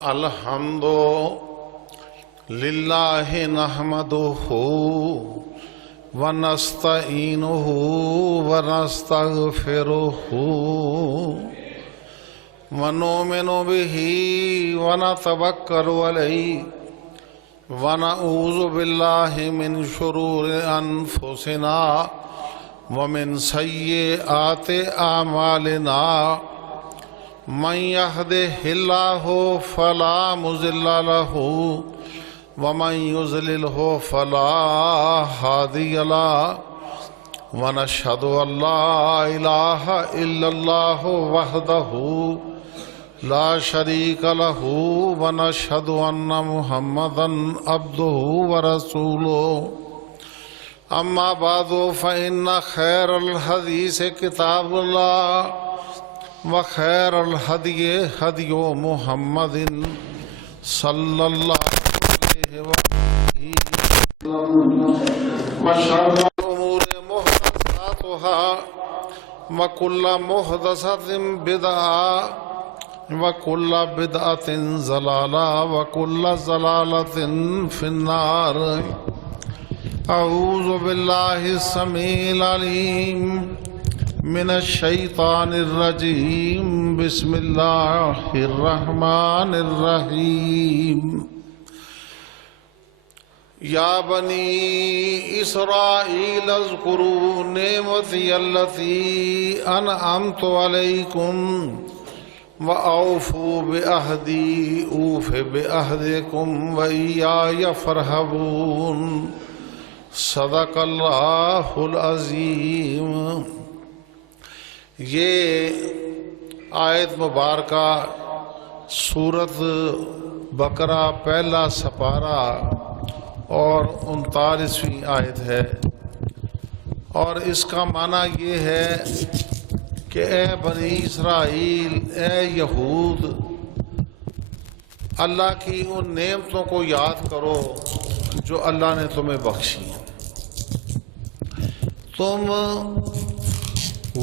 الحمد للہ نحمدہ ونستعینہ ونستغفرہ ونؤمن بہ ونتوکل علیہ ونعوذ باللہ من شرور انفسنا ومن سیئات اعمالنا من يهده الله فلا مضل له ومن يضلله فلا هادي له ونشهد أن لا إله إلا الله وحده لا شريك له ونشهد أن محمدا عبده ورسوله أما بعد فإن خير الحديث كتاب الله وخیر الہدی ہدی محمد صلی اللہ علیہ وسلم وشر الامور محدثاتها وکل محدثۃ بدعۃ وکل بدعۃ ضلالہ وکل ضلالۃ فی النار اعوذ باللہ السمیع العلیم من الشیطان الرجیم بسم اللہ الرحمن الرحیم یا بنی اسرائیل اذکروا نعمتی التي انعمت علیکم واوفوا بعہدی اوف بعہدکم وایای فارہبون صدق اللہ العظیم۔ یہ آیت مبارکہ سورۃ بقرہ پہلا سپارہ اور 39ویں آیت ہے، اور اس کا معنی یہ ہے کہ اے بنی اسرائیل، اے یہود، اللہ کی ان نعمتوں کو یاد کرو جو اللہ نے تمہیں بخشی۔ تم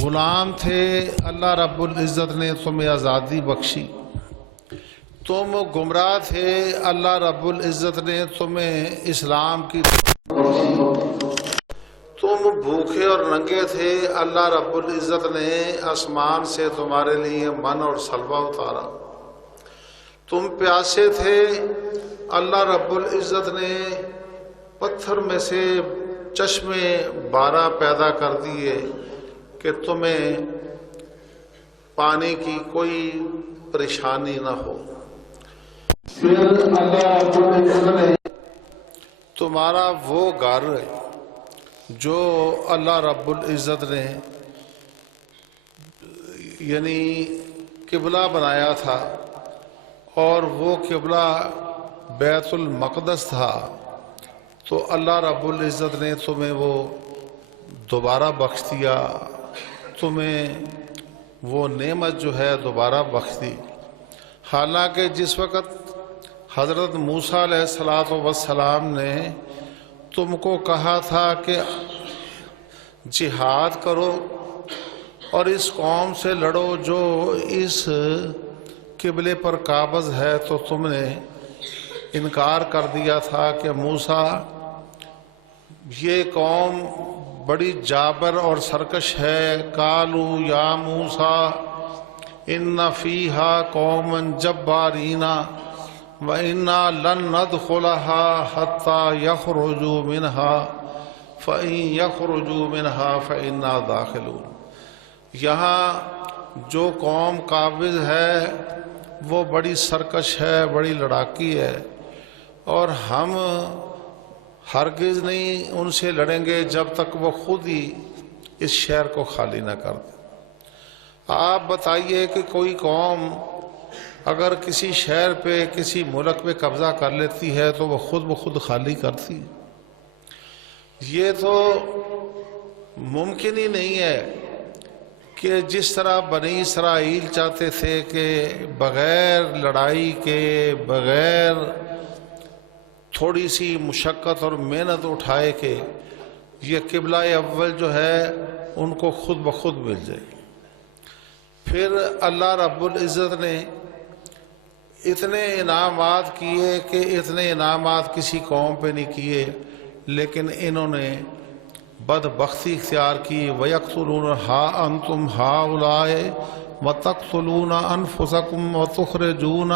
غلام تھے، اللہ رب العزت نے تمہیں آزادی بخشی۔ تم گمراہ تھے، اللہ رب العزت نے تمہیں اسلام کی تم بھوکے اور ننگے تھے، اللہ رب العزت نے آسمان سے تمہارے لیے من اور سلوہ اتارا۔ تم پیاسے تھے، اللہ رب العزت نے پتھر میں سے چشمے بارہ پیدا کر دیے کہ تمہیں پانی کی کوئی پریشانی نہ ہو۔ پھر اللہ تمہارا وہ گھر جو اللہ رب العزت نے یعنی قبلہ بنایا تھا، اور وہ قبلہ بیت المقدس تھا، تو اللہ رب العزت نے تمہیں وہ دوبارہ بخش دیا، تمہیں وہ نعمت جو ہے دوبارہ بخش دی۔ حالانکہ جس وقت حضرت موسیٰ علیہ السلام نے تم کو کہا تھا کہ جہاد کرو اور اس قوم سے لڑو جو اس قبلے پر قابض ہے، تو تم نے انکار کر دیا تھا کہ موسیٰ، یہ قوم بڑی جابر اور سرکش ہے۔ قالوا یا موسیٰ ان فیہا قوما جبارین وإنا لن ندخلها حتى يخرجوا منها فإن يخرجوا منها فإنا داخلون۔ یہاں جو قوم قابض ہے وہ بڑی سرکش ہے، بڑی لڑاکی ہے، اور ہم ہرگز نہیں ان سے لڑیں گے جب تک وہ خود ہی اس شہر کو خالی نہ کر دیں۔ آپ بتائیے کہ کوئی قوم اگر کسی شہر پہ، کسی ملک پہ قبضہ کر لیتی ہے تو وہ خود بخود خالی کرتی؟ یہ تو ممکن ہی نہیں ہے کہ جس طرح بنی اسرائیل چاہتے تھے کہ بغیر لڑائی کے، بغیر تھوڑی سی مشقت اور محنت اٹھائے کہ یہ قبلہ اول جو ہے ان کو خود بخود مل جائے۔ پھر اللہ رب العزت نے اتنے انعامات کیے کہ اتنے انعامات کسی قوم پہ نہیں کیے، لیکن انہوں نے بدبختی اختیار کی۔ وَيَقْتُلُونَ ہَا أَنْتُمْ هَؤُلَاءِ وَتَقْتُلُونَ أَنفُسَكُمْ وَتُخْرِجُونَ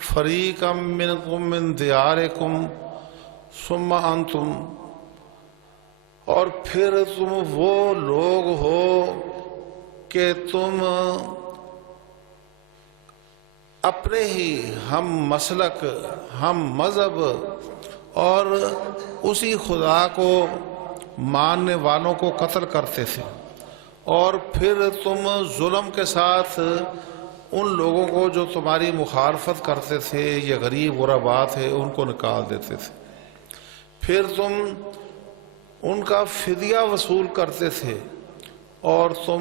فَرِيقًا مِّنْكُمْ مِنْ دِيَارِكُمْ ثُمَّ أَنْتُمْ، اور پھر تم وہ لوگ ہو کہ تم اپنے ہی ہم مسلک، ہم مذہب اور اسی خدا کو ماننے والوں کو قتل کرتے تھے، اور پھر تم ظلم کے ساتھ ان لوگوں کو جو تمہاری مخالفت کرتے تھے، یہ غریب غربا تھے، ان کو نکال دیتے تھے، پھر تم ان کا فدیہ وصول کرتے تھے، اور تم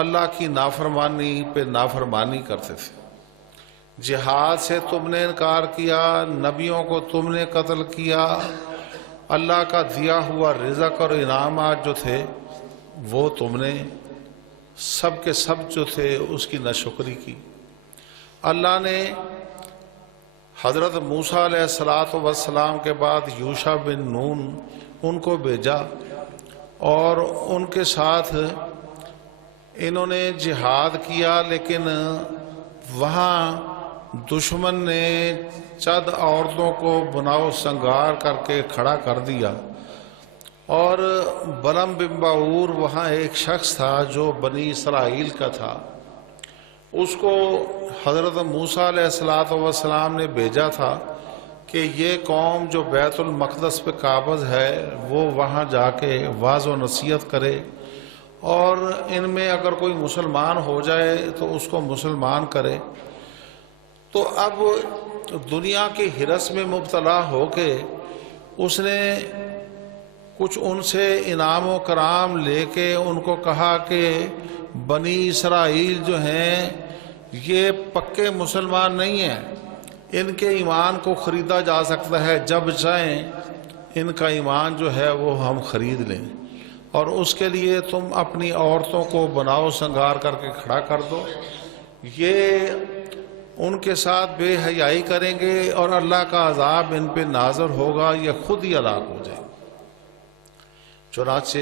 اللہ کی نافرمانی پہ نافرمانی کرتے تھے۔ جہاد سے تم نے انکار کیا، نبیوں کو تم نے قتل کیا، اللہ کا دیا ہوا رزق اور انعامات جو تھے وہ تم نے سب کے سب جو تھے اس کی ناشکری کی۔ اللہ نے حضرت موسیٰ علیہ السلام کے بعد یوشع بن نون ان کو بھیجا، اور ان کے ساتھ انہوں نے جہاد کیا، لیکن وہاں دشمن نے چند عورتوں کو بناؤ سنگار کر کے کھڑا کر دیا، اور بلم بن باور وہاں ایک شخص تھا جو بنی اسرائیل کا تھا، اس کو حضرت موسیٰ علیہ السلام نے بھیجا تھا کہ یہ قوم جو بیت المقدس پہ قابض ہے وہ وہاں جا کے واعظ و نصیحت کرے، اور ان میں اگر کوئی مسلمان ہو جائے تو اس کو مسلمان کرے۔ تو اب دنیا کی ہرس میں مبتلا ہو کے اس نے کچھ ان سے انعام و کرام لے کے ان کو کہا کہ بنی اسرائیل جو ہیں یہ پکے مسلمان نہیں ہیں، ان کے ایمان کو خریدا جا سکتا ہے، جب چاہیں ان کا ایمان جو ہے وہ ہم خرید لیں، اور اس کے لیے تم اپنی عورتوں کو بناؤ سنگار کر کے کھڑا کر دو، یہ ان کے ساتھ بے حیائی کریں گے اور اللہ کا عذاب ان پہ نازل ہوگا، یہ خود ہی ہلاک ہو جائے۔ چنانچہ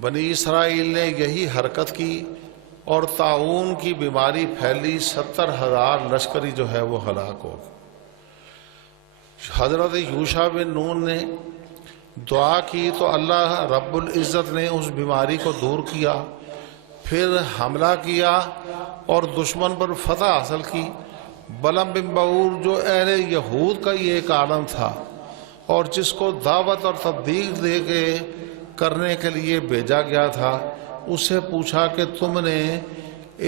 بنی اسرائیل نے یہی حرکت کی اور طاعون کی بیماری پھیلی، 70,000 لشکری جو ہے وہ ہلاک ہو گئے۔ حضرت یوشع بن نون نے دعا کی تو اللہ رب العزت نے اس بیماری کو دور کیا، پھر حملہ کیا اور دشمن پر فتح حاصل کی۔ بلم بن باور جو اہل یہود کا یہ ایک عالم تھا اور جس کو دعوت اور تبلیغ دے کے کرنے کے لیے بھیجا گیا تھا، اس سے پوچھا کہ تم نے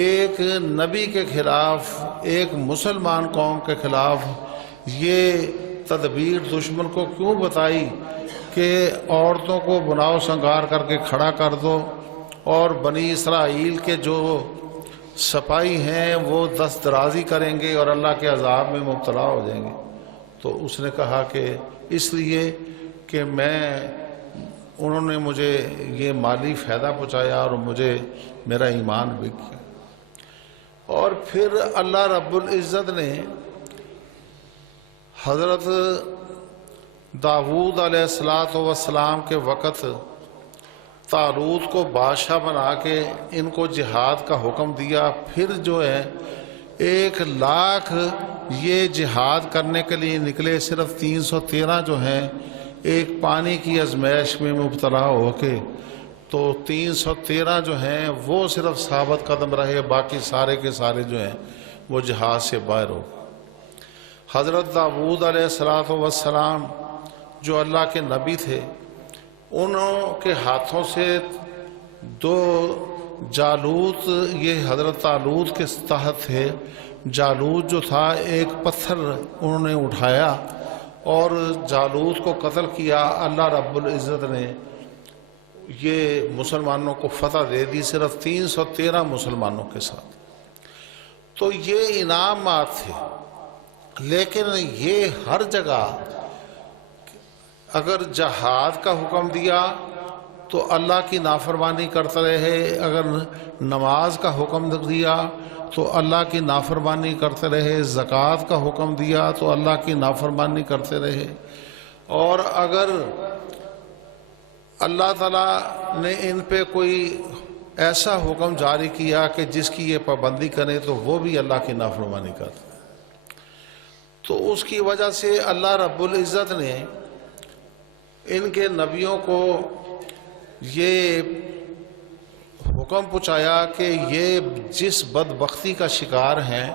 ایک نبی کے خلاف، ایک مسلمان قوم کے خلاف یہ تدبیر دشمن کو کیوں بتائی کہ عورتوں کو بناؤ سنگار کر کے کھڑا کر دو، اور بنی اسرائیل کے جو سپاہی ہیں وہ دست درازی کریں گے اور اللہ کے عذاب میں مبتلا ہو جائیں گے؟ تو اس نے کہا کہ اس لیے کہ انہوں نے مجھے یہ مالی فائدہ پہنچایا اور مجھے میرا ایمان بک گیا۔ اور پھر اللہ رب العزت نے حضرت داؤد علیہ السلام کے وقت طالوت کو بادشاہ بنا کے ان کو جہاد کا حکم دیا، پھر جو ہے 1,00,000 یہ جہاد کرنے کے لیے نکلے، صرف 313 جو ہیں ایک پانی کی آزمائش میں مبتلا ہو کے، تو 313 جو ہیں وہ صرف ثابت قدم رہے، باقی سارے کے سارے جو ہیں وہ جہاد سے باہر ہو گئے۔ حضرت داؤد علیہ السلام جو اللہ کے نبی تھے، انہوں کے ہاتھوں سے 2 جالوت، یہ حضرت طالوت کے تحت تھے، جالوت جو تھا ایک پتھر انہوں نے اٹھایا اور جالوت کو قتل کیا۔ اللہ رب العزت نے یہ مسلمانوں کو فتح دے دی، صرف 313 مسلمانوں کے ساتھ۔ تو یہ انعامات تھے، لیکن یہ ہر جگہ اگر جہاد کا حکم دیا تو اللہ کی نافرمانی کرتا رہے، اگر نماز کا حکم دیا تو اللہ کی نافرمانی کرتے رہے، زکوٰۃ کا حکم دیا تو اللہ کی نافرمانی کرتے رہے، اور اگر اللہ تعالیٰ نے ان پہ کوئی ایسا حکم جاری کیا کہ جس کی یہ پابندی کریں تو وہ بھی اللہ کی نافرمانی کرتے ہیں۔ تو اس کی وجہ سے اللہ رب العزت نے ان کے نبیوں کو یہ حکم پہنچایا کہ یہ جس بدبختی کا شکار ہیں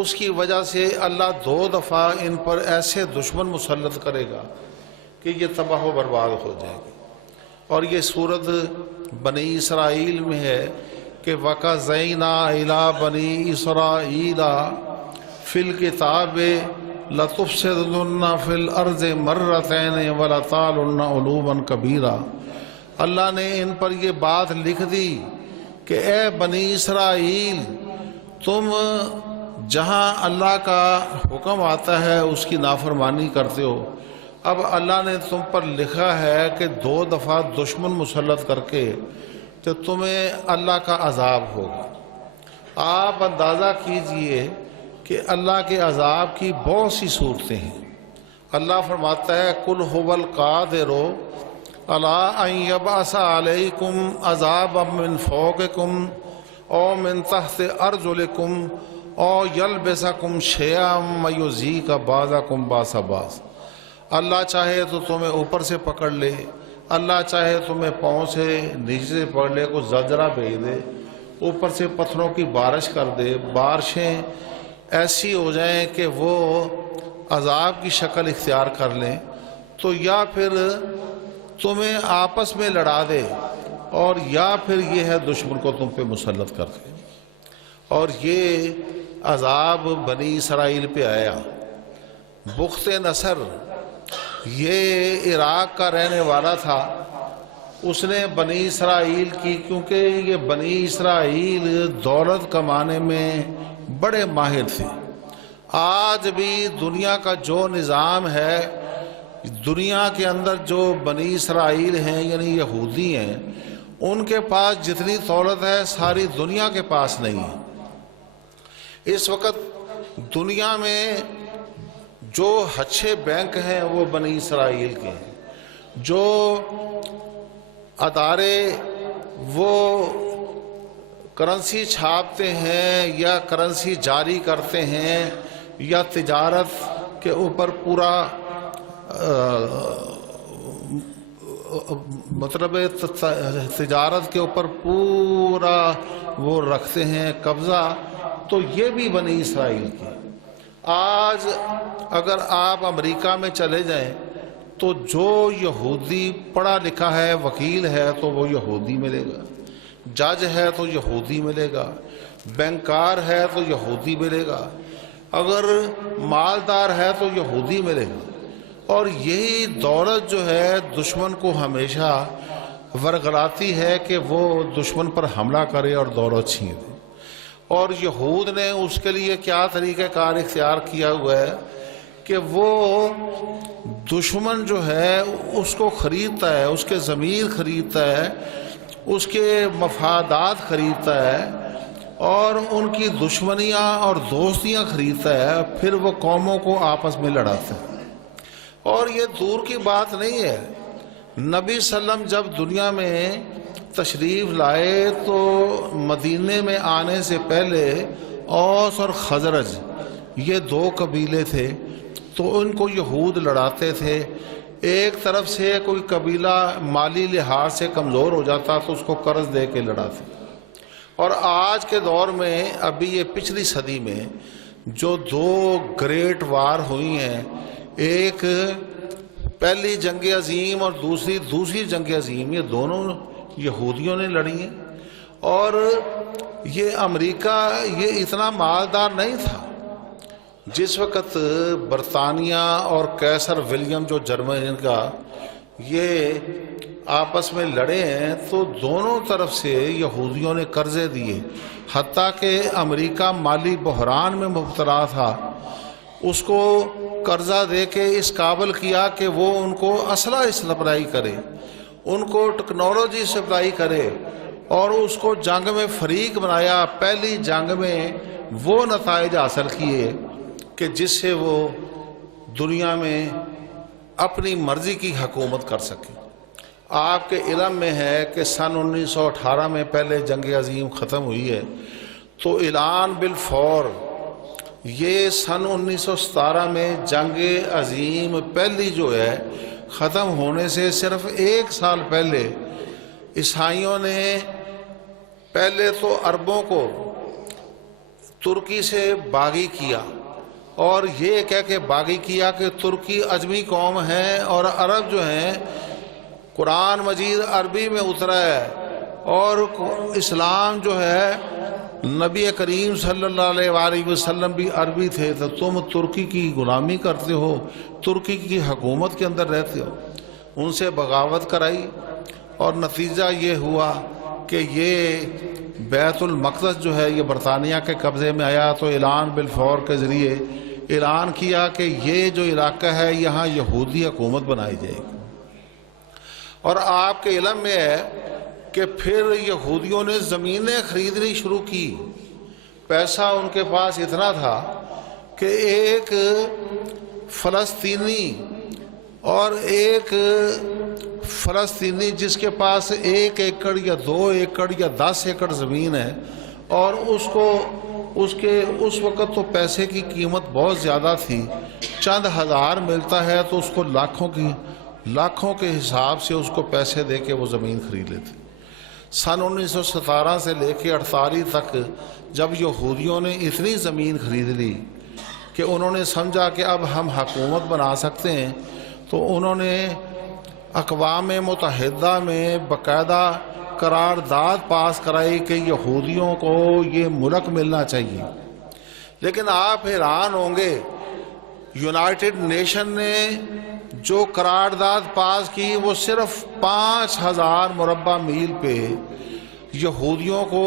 اس کی وجہ سے اللہ 2 دفعہ ان پر ایسے دشمن مسلط کرے گا کہ یہ تباہ و برباد ہو جائے گی۔ اور یہ صورت بنی اسرائیل میں ہے کہ وَقَضَيْنَا إِلَىٰ بَنِي إِسْرَائِيلَ فِي الْكِتَابِ لَتُفْسِدُنَّ فِي الْأَرْضِ مَرَّتَيْنِ وَلَتَعْلُنَّ عُلُوًّا كَبِيرًا۔ اللہ نے ان پر یہ بات لکھ دی کہ اے بنی اسرائیل، تم جہاں اللہ کا حکم آتا ہے اس کی نافرمانی کرتے ہو، اب اللہ نے تم پر لکھا ہے کہ 2 دفعہ دشمن مسلط کر کے تو تمہیں اللہ کا عذاب ہوگا۔ آپ اندازہ کیجئے کہ اللہ کے عذاب کی بہت سی صورتیں ہیں۔ اللہ فرماتا ہے قُلْ هُوَ الْقَادِرُ عَلَىٰ أَن يَبْعَثَ عَلَيْكُمْ عَذَابًا مِّن فَوْقِكُمْ أَوْ مِن تَحْتِ أَرْجُلِكُمْ أَوْ يَلْبِسَكُمْ شِيَعًا وَيُذِيقَ بَعْضَكُمْ بَأْسَ بَعْضٍ۔ اللہ چاہے تو تمہیں اوپر سے پکڑ لے، اللہ چاہے تمہیں پاؤں سے نیچے سے پکڑ لے، کوئی زلزلہ بھیج دے، اوپر سے پتھروں کی بارش کر دے، بارشیں ایسی ہو جائیں کہ وہ عذاب کی شکل اختیار کر لیں، تو یا پھر تمہیں آپس میں لڑا دے، اور یا پھر یہ ہے دشمن کو تم پہ مسلط کر دے۔ اور یہ عذاب بنی اسرائیل پہ آیا۔ بخت نصر یہ عراق کا رہنے والا تھا، اس نے بنی اسرائیل کی، کیونکہ یہ بنی اسرائیل دولت کمانے میں بڑے ماہر تھے۔ آج بھی دنیا کا جو نظام ہے، دنیا کے اندر جو بنی اسرائیل ہیں یعنی یہودی ہیں، ان کے پاس جتنی دولت ہے ساری دنیا کے پاس نہیں ہے۔ اس وقت دنیا میں جو اچھے بینک ہیں وہ بنی اسرائیل کے ہیں، جو ادارے وہ کرنسی چھاپتے ہیں یا کرنسی جاری کرتے ہیں یا تجارت کے اوپر پورا مطلب تجارت کے اوپر پورا وہ رکھتے ہیں قبضہ، تو یہ بھی بنی اسرائیل کی۔ آج اگر آپ امریکہ میں چلے جائیں تو جو یہودی پڑھا لکھا ہے، وکیل ہے تو وہ یہودی ملے گا، جج ہے تو یہودی ملے گا، بینکار ہے تو یہودی ملے گا، اگر مالدار ہے تو یہودی ملے گا۔ اور یہی دولت جو ہے دشمن کو ہمیشہ ورغلاتی ہے کہ وہ دشمن پر حملہ کرے اور دولت چھین دے۔ اور یہود نے اس کے لیے کیا طریقہ کار اختیار کیا ہوا ہے کہ وہ دشمن جو ہے اس کو خریدتا ہے، اس کے ضمیر خریدتا ہے، اس کے مفادات خریدتا ہے، اور ان کی دشمنیاں اور دوستیاں خریدتا ہے، پھر وہ قوموں کو آپس میں لڑاتا ہے۔ اور یہ دور کی بات نہیں ہے، نبی صلی اللہ علیہ وسلم جب دنیا میں تشریف لائے تو مدینے میں آنے سے پہلے اوس اور خزرج یہ 2 قبیلے تھے، تو ان کو یہود لڑاتے تھے۔ ایک طرف سے کوئی قبیلہ مالی لحاظ سے کمزور ہو جاتا تو اس کو قرض دے کے لڑاتے۔ اور آج کے دور میں ابھی یہ پچھلی صدی میں جو 2 گریٹ وار ہوئی ہیں، ایک پہلی جنگ عظیم اور دوسری جنگ عظیم، یہ دونوں یہودیوں نے لڑی ہیں۔ اور یہ امریکہ یہ اتنا مالدار نہیں تھا۔ جس وقت برطانیہ اور قیصر ولیم جو جرمن کا یہ آپس میں لڑے ہیں تو دونوں طرف سے یہودیوں نے قرضے دیے، حتیٰ کہ امریکہ مالی بحران میں مبتلا تھا، اس کو قرضہ دے کے اس قابل کیا کہ وہ ان کو اسلحہ سپلائی کرے، ان کو ٹیکنالوجی سپلائی کرے، اور اس کو جنگ میں فریق بنایا، پہلی جنگ میں وہ نتائج حاصل کیے کہ جس سے وہ دنیا میں اپنی مرضی کی حکومت کر سکے۔ آپ کے علم میں ہے کہ سن 1918 میں پہلے جنگ عظیم ختم ہوئی ہے، تو اعلان بالفور یہ سن 1917 میں جنگ عظیم پہلی جو ہے ختم ہونے سے صرف 1 سال پہلے عیسائیوں نے پہلے تو عربوں کو ترکی سے باغی کیا، اور یہ کہہ کے باغی کیا کہ ترکی عجمی قوم ہے اور عرب جو ہیں قرآن مجید عربی میں اترا ہے، اور اسلام جو ہے نبی کریم صلی اللہ علیہ وآلہ وسلم بھی عربی تھے، تو تم ترکی کی غلامی کرتے ہو، ترکی کی حکومت کے اندر رہتے ہو۔ ان سے بغاوت کرائی، اور نتیجہ یہ ہوا کہ یہ بیت المقدس جو ہے یہ برطانیہ کے قبضے میں آیا، تو اعلان بالفور کے ذریعے اعلان کیا کہ یہ جو علاقہ ہے یہاں یہودی حکومت بنائی جائے گی۔ اور آپ کے علم میں ہے کہ پھر یہودیوں نے زمینیں خریدنی شروع کی، پیسہ ان کے پاس اتنا تھا کہ ایک فلسطینی جس کے پاس 1 ایکڑ یا 2 ایکڑ یا 10 ایکڑ زمین ہے، اور اس وقت تو پیسے کی قیمت بہت زیادہ تھی، چند ہزار ملتا ہے تو اس کو لاکھوں کے حساب سے اس کو پیسے دے کے وہ زمین خرید لیتے۔ سن 1917 سے لے کے 48 تک جب یہودیوں نے اتنی زمین خرید لی کہ انہوں نے سمجھا کہ اب ہم حکومت بنا سکتے ہیں، تو انہوں نے اقوام متحدہ میں باقاعدہ قرارداد پاس کرائی کہ یہودیوں کو یہ ملک ملنا چاہیے۔ لیکن آپ حیران ہوں گے، یونائٹڈ نیشن نے جو قرارداد پاس کی وہ صرف 5000 مربع میل پہ یہودیوں کو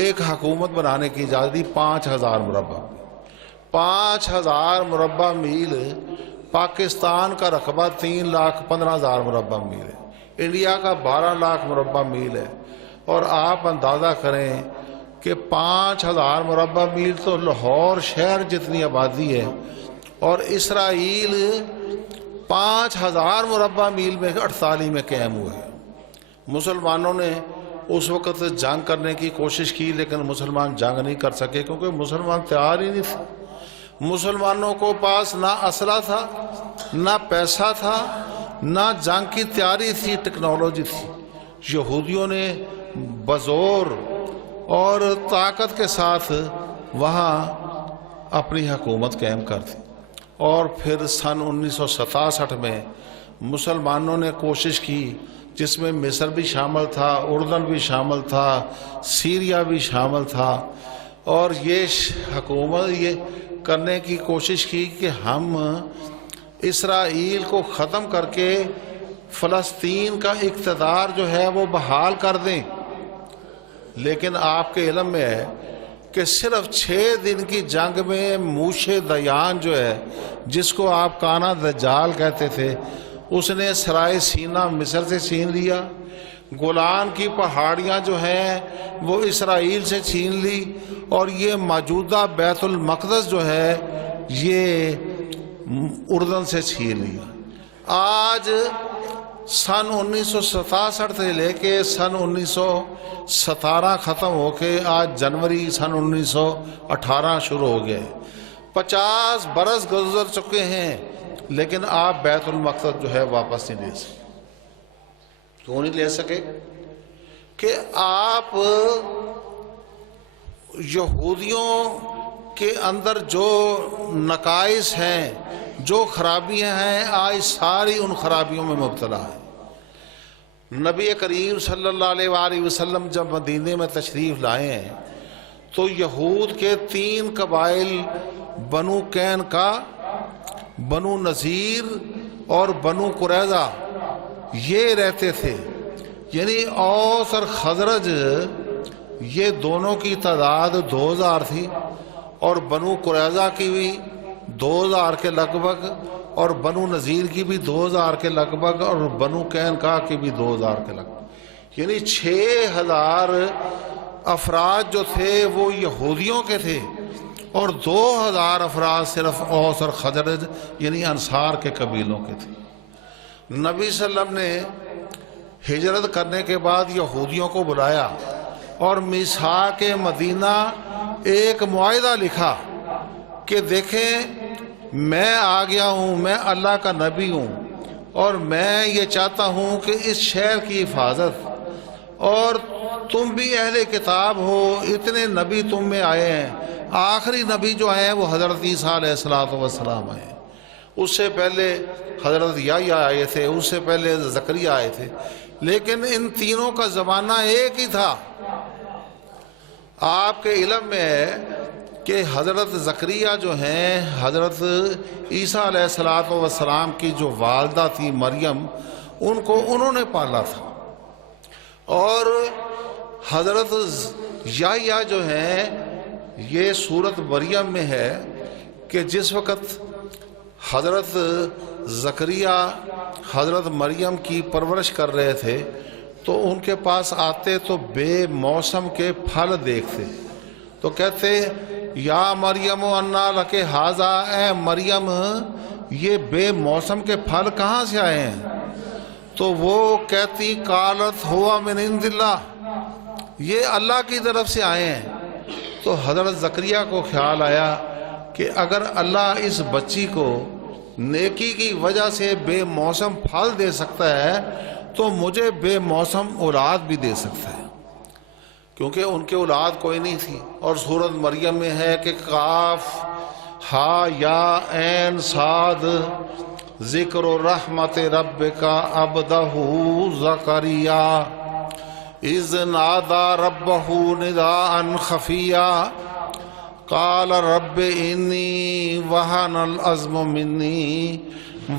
ایک حکومت بنانے کی اجازت دی۔ 5000 مربع میل، پاکستان کا رقبہ 3,15,000 مربع میل ہے، انڈیا کا 12 لاکھ مربع میل ہے، اور آپ اندازہ کریں کہ 5000 مربع میل تو لاہور شہر جتنی آبادی ہے، اور اسرائیل 5000 مربع میل میں 48 میں قائم ہوئے ہیں۔ مسلمانوں نے اس وقت جنگ کرنے کی کوشش کی، لیکن مسلمان جنگ نہیں کر سکے کیونکہ مسلمان تیار ہی نہیں تھے۔ مسلمانوں کو پاس نہ اسلحہ تھا، نہ پیسہ تھا، نہ جنگ کی تیاری تھی، ٹیکنالوجی تھی۔ یہودیوں نے بزور اور طاقت کے ساتھ وہاں اپنی حکومت قائم کر دی، اور پھر سن 1967 میں مسلمانوں نے کوشش کی، جس میں مصر بھی شامل تھا، اردن بھی شامل تھا، سیریا بھی شامل تھا، اور یہ حکومت یہ کرنے کی کوشش کی کہ ہم اسرائیل کو ختم کر کے فلسطین کا اقتدار جو ہے وہ بحال کر دیں۔ لیکن آپ کے علم میں ہے کہ صرف 6 دن کی جنگ میں موشے دیان جو ہے، جس کو آپ کانا دجال کہتے تھے، اس نے سرائے سینہ مصر سے چھین لیا، گولان کی پہاڑیاں جو ہیں وہ اسرائیل سے چھین لی، اور یہ موجودہ بیت المقدس جو ہے یہ اردن سے چھین لیا۔ آج سن 1967 سے لے کے سن 1917 ختم ہو کے آج جنوری سن 1918 شروع ہو گئے، 50 برس گزر چکے ہیں، لیکن آپ بیت المقدس جو ہے واپس نہیں لے سکے۔ کیوں نہیں لے سکے؟ کہ آپ یہودیوں کے اندر جو نقائص ہیں، جو خرابیاں ہیں، آج ساری ان خرابیوں میں مبتلا ہے۔ نبی کریم صلی اللہ علیہ وآلہ وسلم جب مدینے میں تشریف لائے ہیں تو یہود کے 3 قبائل بنو قینقاع، بنو نذیر اور بنو قریظہ یہ رہتے تھے، یعنی اوس اور خزرج یہ دونوں کی تعداد 2000 تھی، اور بنو قریظہ کی بھی 2000 کے لگ بھگ، اور بنو نذیر کی بھی 2000 کے لگ بھگ، اور بنو قینقاع کی بھی 2000 کے لگ بھگ۔ یعنی 6000 افراد جو تھے وہ یہودیوں کے تھے اور 2000 افراد صرف اوس اور خزرج یعنی انصار کے قبیلوں کے تھے۔ نبی صلی اللہ علیہ وسلم نے ہجرت کرنے کے بعد یہودیوں کو بلایا اور میثاق مدینہ ایک معاہدہ لکھا کہ دیکھیں میں آ گیا ہوں، میں اللہ کا نبی ہوں اور میں یہ چاہتا ہوں کہ اس شہر کی حفاظت، اور تم بھی اہل کتاب ہو، اتنے نبی تم میں آئے ہیں، آخری نبی جو آئے ہیں وہ حضرت عیسیٰ علیہ السلام آئے ہیں، اس سے پہلے حضرت یحییٰ آئے تھے، اس سے پہلے زکریا آئے تھے، لیکن ان تینوں کا زمانہ ایک ہی تھا۔ آپ کے علم میں ہے کہ حضرت زکریا جو ہیں حضرت عیسیٰ علیہ السلام کی جو والدہ تھی مریم، ان کو انہوں نے پالا تھا، اور حضرت یحییٰ جو ہیں یہ سورت مریم میں ہے کہ جس وقت حضرت زکریا حضرت مریم کی پرورش کر رہے تھے تو ان کے پاس آتے تو بے موسم کے پھل دیکھتے تو کہتے یا مریم انا لک ھذا، اے مریم یہ بے موسم کے پھل کہاں سے آئے ہیں؟ تو وہ کہتی قالت ہوا من عند اللہ، یہ اللہ کی طرف سے آئے ہیں۔ تو حضرت زکریا کو خیال آیا کہ اگر اللہ اس بچی کو نیکی کی وجہ سے بے موسم پھل دے سکتا ہے تو مجھے بے موسم اولاد بھی دے سکتا ہے، کیونکہ ان کے اولاد کوئی نہیں تھی۔ اور سورت مریم میں ہے کہ قاف ہا یا عین صاد ذکر رحمت ربک عبدہ زکریا اذ نادى ربہ نداء خفیا قال رب انی وہن العظم منی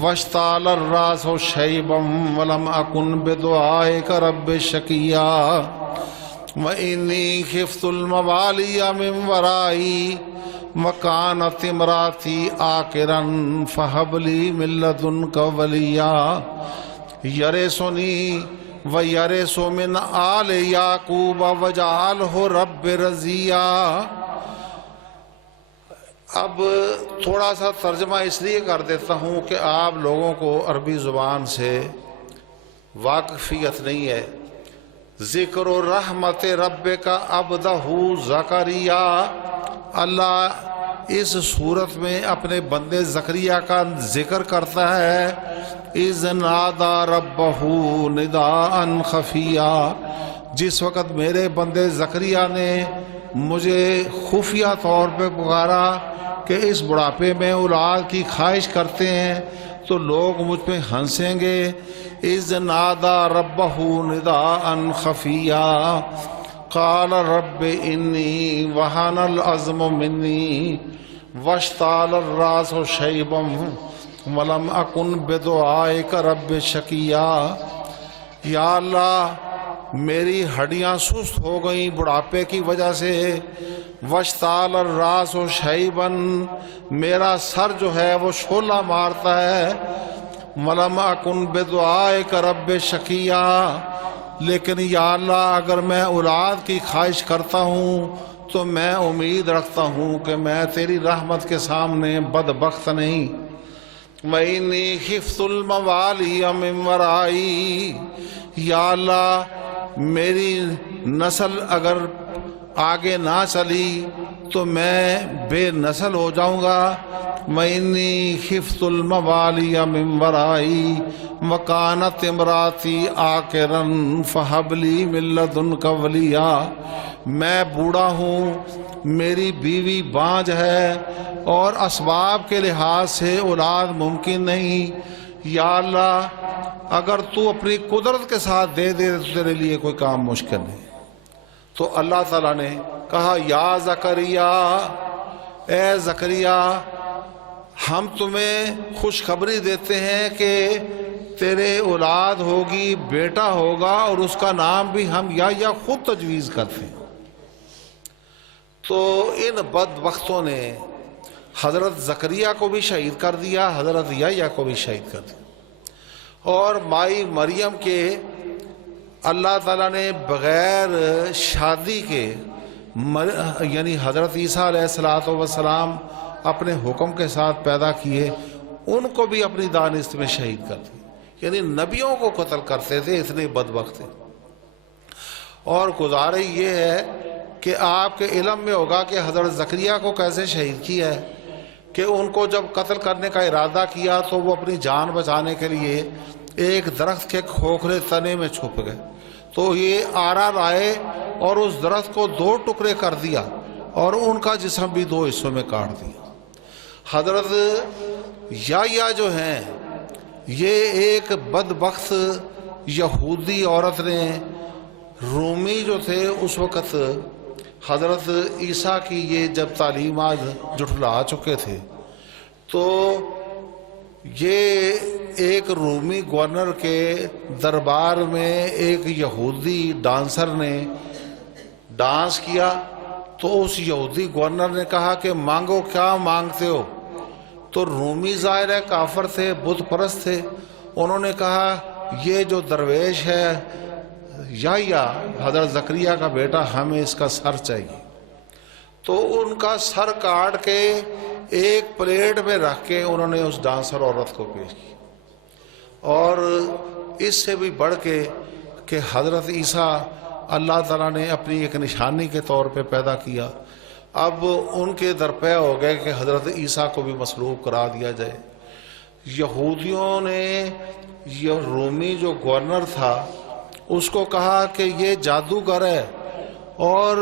واشتعل الراس شیبا ولم اکن بدعائک رب شقیا وانی خفت الموالی من ورائی وکانت امراتی عاقرا فہب لی من لدنک ولیا یرثنی وَيَرِثُ مِنْ آلِ یعقوب وَاجْعَلْهُ رَبِّ رَضِیًّا۔ اب تھوڑا سا ترجمہ اس لیے کر دیتا ہوں کہ آپ لوگوں کو عربی زبان سے واقفیت نہیں ہے۔ ذکر رحمت رب کا عبدہ زکریا، اللہ اس صورت میں اپنے بندے زکریا کا ذکر کرتا ہے۔ اذ نادى ربہ نداء خفیا، جس وقت میرے بندے زکریا نے مجھے خفیہ طور پہ پکارا کہ اس بڑھاپے میں اولاد کی خواہش کرتے ہیں تو لوگ مجھ پہ ہنسیں گے۔ اذ نادى ربہ نداء خفیا قال رب انی وہن العظم منی واشتعل الراس شیبا ولم اکن بدعائک رب شقیا۔ یا اللہ میری ہڈیاں سست ہو گئیں بڑھاپے کی وجہ سے، واشتعل الراس شیبا میرا سر جو ہے وہ شعلہ مارتا ہے، ولم اکن بدعائک رب شقیا، لیکن یا اللہ اگر میں اولاد کی خواہش کرتا ہوں تو میں امید رکھتا ہوں کہ میں تیری رحمت کے سامنے بدبخت نہیں۔ وَإِنِّي خِفْتُ الْمَوَالِيَ مِنْ وَرَائِي، یا اللہ میری نسل اگر آگے نہ چلی تو میں بے نسل ہو جاؤں گا۔ وَإِنِّي خِفْتُ الْمَوَالِيَ مِنْ وَرَائِي وَكَانَتِ امْرَأَتِي عَاقِرًا فَهَبْ لِي مِن لَّدُنكَ وَلِيًّا، میں بوڑھا ہوں، میری بیوی بانجھ ہے اور اسباب کے لحاظ سے اولاد ممکن نہیں، یا اللہ اگر تو اپنی قدرت کے ساتھ دے دے تو تیرے لیے کوئی کام مشکل نہیں۔ تو اللہ تعالیٰ نے کہا یا زکریا، اے زکریا ہم تمہیں خوشخبری دیتے ہیں کہ تیرے اولاد ہوگی، بیٹا ہوگا، اور اس کا نام بھی ہم یا خود تجویز کرتے ہیں۔ تو ان بدبختوں نے حضرت زکریا کو بھی شہید کر دیا، حضرت یحییٰ کو بھی شہید کر دیا، اور مائی مریم کے اللہ تعالیٰ نے بغیر شادی کے یعنی حضرت عیسیٰ علیہ السلام اپنے حکم کے ساتھ پیدا کیے، ان کو بھی اپنی دانست میں شہید کر دی، یعنی نبیوں کو قتل کرتے تھے، اتنے بدبخت تھے۔ اور گزارش یہ ہے کہ آپ کے علم میں ہوگا کہ حضرت زکریا کو کیسے شہید کیا ہے، کہ ان کو جب قتل کرنے کا ارادہ کیا تو وہ اپنی جان بچانے کے لیے ایک درخت کے کھوکھلے تنے میں چھپ گئے، تو یہ آرا لائے اور اس درخت کو 2 ٹکڑے کر دیا اور ان کا جسم بھی 2 حصوں میں کاٹ دیا۔ حضرت یحییٰ جو ہیں، یہ ایک بدبخت یہودی عورت نے، رومی جو تھے اس وقت حضرت عیسیٰ کی یہ جب تعلیمات جھٹلا چکے تھے، تو یہ ایک رومی گورنر کے دربار میں ایک یہودی ڈانسر نے ڈانس کیا، تو اس یہودی گورنر نے کہا کہ مانگو، کیا مانگتے ہو؟ تو رومی ظاہر ہے کافر تھے، بت پرست تھے، انہوں نے کہا یہ جو درویش ہے یحییٰ حضرت زکریا کا بیٹا، ہمیں اس کا سر چاہیے۔ تو ان کا سر کاٹ کے ایک پلیٹ میں رکھ کے انہوں نے اس ڈانسر عورت کو پیش کی۔ اور اس سے بھی بڑھ کے کہ حضرت عیسیٰ اللہ تعالیٰ نے اپنی ایک نشانی کے طور پہ پیدا کیا، اب ان کے درپے ہو گئے کہ حضرت عیسیٰ کو بھی مصلوب کرا دیا جائے۔ یہودیوں نے یہ رومی جو گورنر تھا اس کو کہا کہ یہ جادوگر ہے، اور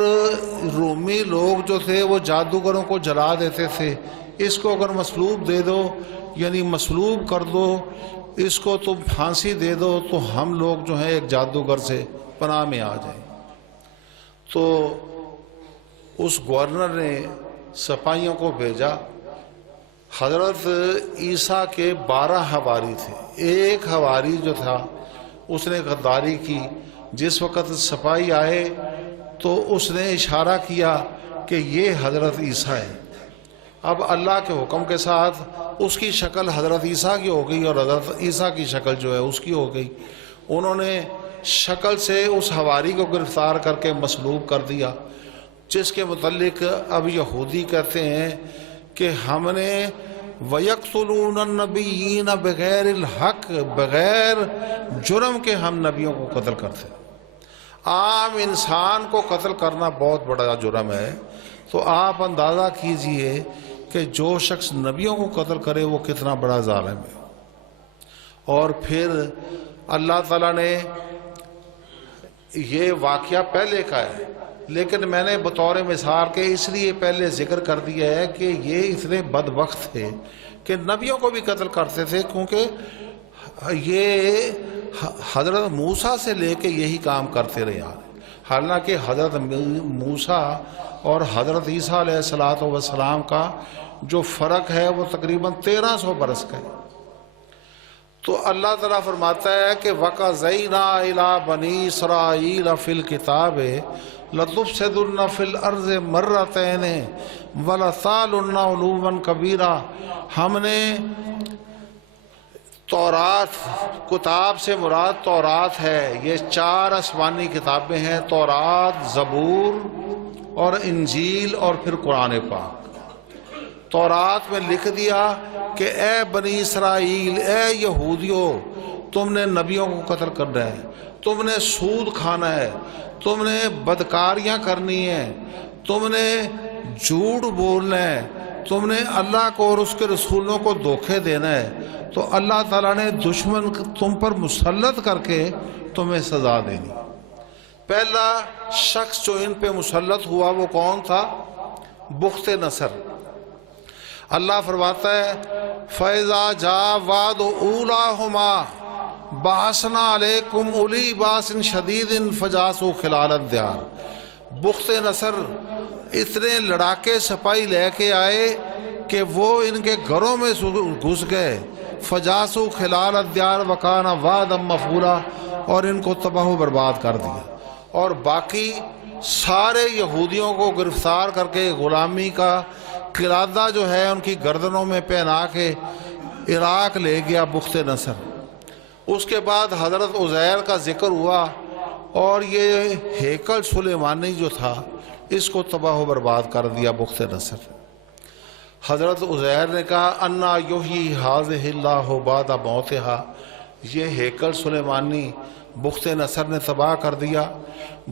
رومی لوگ جو تھے وہ جادوگروں کو جلا دیتے تھے، اس کو اگر مصلوب دے دو، یعنی مصلوب کر دو، اس کو تم پھانسی دے دو، تو ہم لوگ جو ہیں ایک جادوگر سے پناہ میں آ جائیں۔ تو اس گورنر نے سپاہیوں کو بھیجا۔ حضرت عیسیٰ کے 12 حواری تھے، ایک حواری جو تھا اس نے غداری کی۔ جس وقت سپاہی آئے تو اس نے اشارہ کیا کہ یہ حضرت عیسیٰ ہے۔ اب اللہ کے حکم کے ساتھ اس کی شکل حضرت عیسیٰ کی ہو گئی اور حضرت عیسیٰ کی شکل جو ہے اس کی ہو گئی۔ انہوں نے شکل سے اس حواری کو گرفتار کر کے مصلوب کر دیا، جس کے متعلق اب یہودی کہتے ہیں کہ ہم نے وَيَقْتُلُونَ النَّبِيِّينَ بغیر الحق، بغیر جرم کے ہم نبیوں کو قتل کرتے ہیں۔ عام انسان کو قتل کرنا بہت بڑا جرم ہے، تو آپ اندازہ کیجئے کہ جو شخص نبیوں کو قتل کرے وہ کتنا بڑا ظالم ہے۔ اور پھر اللہ تعالیٰ نے یہ واقعہ پہلے کا ہے، لیکن میں نے بطور مثال کے اس لیے پہلے ذکر کر دیا ہے کہ یہ اتنے بدبخت تھے کہ نبیوں کو بھی قتل کرتے تھے، کیونکہ یہ حضرت موسیٰ سے لے کے یہی کام کرتے رہے ہیں۔ حالانکہ حضرت موسیٰ اور حضرت عیسیٰ علیہ السلام کا جو فرق ہے وہ تقریباً 1300 برس کا ہے۔ تو اللہ تعالیٰ فرماتا ہے کہ وَقَضَيْنَا إِلَىٰ بَنِي إِسْرَائِيلَ فِي الْكِتَابِ لَتُفْسِدُنَّ فِي الْأَرْضِ مَرَّتَيْنِ وَلَتَعْلُنَّ عُلُوًّا كَبِيرًا۔ ہم نے تورات، کتاب سے مراد تورات ہے، یہ 4 آسمانی کتابیں ہیں، تورات، زبور اور انجیل اور پھر قرآن پاک۔ تورات میں لکھ دیا کہ اے بنی اسرائیل، اے یہودیوں، تم نے نبیوں کو قتل کرنا ہے، تم نے سود کھانا ہے، تم نے بدکاریاں کرنی ہیں، تم نے جھوٹ بولنا ہے، تم نے اللہ کو اور اس کے رسولوں کو دھوکے دینا ہے، تو اللہ تعالیٰ نے دشمن تم پر مسلط کر کے تمہیں سزا دینی۔ پہلا شخص جو ان پہ مسلط ہوا وہ کون تھا؟ بخت نصر۔ اللہ فرماتا ہے فَإِذَا جَاءَ وَعْدُ أُولَاهُمَا بَعَثْنَا عَلَيْكُمْ أُولِي بَأْسٍ شَدِيدٍ فَجَاسُوا خِلَالَ الدِّيَارِ۔ بخت نصر اتنے لڑاکے سپاہی لے کے آئے کہ وہ ان کے گھروں میں گھس گئے، فَجَاسُوا خِلَالَ الدِّيَارِ وَكَانَ وَعْدًا مَفْعُولًا، اور ان کو تباہ و برباد کر دیا۔ اور باقی سارے یہودیوں کو گرفتار کر کے غلامی کا قلادہ جو ہے ان کی گردنوں میں پہنا کے عراق لے گیا بخت نصر۔ اس کے بعد حضرت عزیر کا ذکر ہوا اور یہ ہیکل سلیمانی جو تھا اس کو تباہ و برباد کر دیا بخت نصر۔ حضرت عزیر نے کہا انا یحیی ھذہ اللہ بعد موتھا، یہ ہیکل سلیمانی بخت نصر نے تباہ کر دیا۔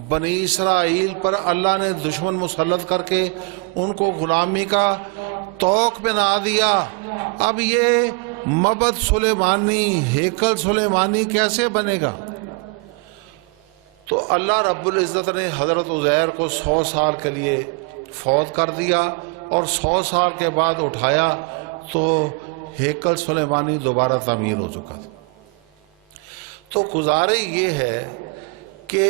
بنی اسرائیل پر اللہ نے دشمن مسلط کر کے ان کو غلامی کا توق بنا دیا۔ اب یہ معبد سلیمانی، ہیکل سلیمانی کیسے بنے گا؟ تو اللہ رب العزت نے حضرت عزیر کو 100 سال کے لیے فوت کر دیا، اور 100 سال کے بعد اٹھایا تو ہیکل سلیمانی دوبارہ تعمیر ہو چکا تھا۔ تو گزارش یہ ہے کہ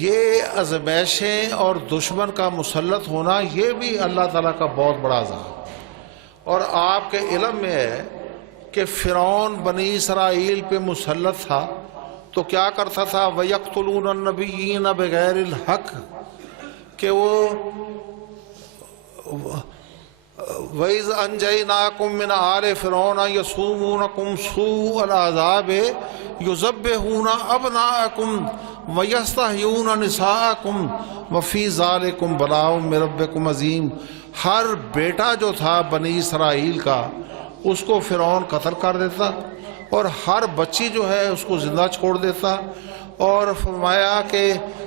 یہ آزمائشیں اور دشمن کا مسلط ہونا یہ بھی اللہ تعالیٰ کا بہت بڑا عذاب۔ اور آپ کے علم میں ہے کہ فرعون بنی اسرائیل پہ مسلط تھا تو کیا کرتا تھا؟ وَيَقْتُلُونَ النَّبِيِّينَ بِغَيْرِ الْحَقِّ، کہ وہ وَإِذْ أَنْجَيْنَاكُمْ مِنْ آلِ فِرْعَوْنَ يَسُومُونَكُمْ سُوءَ الْعَذَابِ يُذَبِّحُونَ أَبْنَاءَكُمْ وَيَسْتَحْيُونَ نِسَاءَكُمْ وَفِي ذَلِكُمْ بَلَاءٌ مِّن رَبِّكُمْ عَظِيمٌ۔ ہر بیٹا جو تھا بنی اسرائیل کا اس کو فرعون قتل کر دیتا، اور ہر بچی جو ہے اس کو زندہ چھوڑ دیتا، اور فرمایا کہ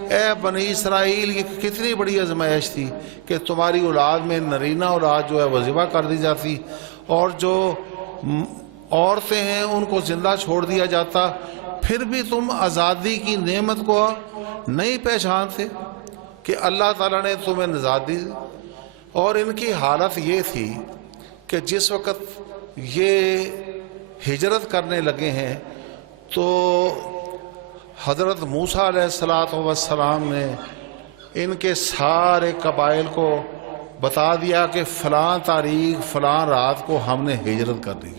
اے بنی اسرائیل یہ کتنی بڑی آزمائش تھی کہ تمہاری اولاد میں نرینہ اولاد جو ہے وہ ذبح کر دی جاتی، اور جو عورتیں ہیں ان کو زندہ چھوڑ دیا جاتا، پھر بھی تم آزادی کی نعمت کو نہیں پہچانتے کہ اللہ تعالیٰ نے تمہیں آزادی دی۔ اور ان کی حالت یہ تھی کہ جس وقت یہ ہجرت کرنے لگے ہیں تو حضرت موسیٰ علیہ السلام نے ان کے سارے قبائل کو بتا دیا کہ فلاں تاریخ فلاں رات کو ہم نے ہجرت کر لی۔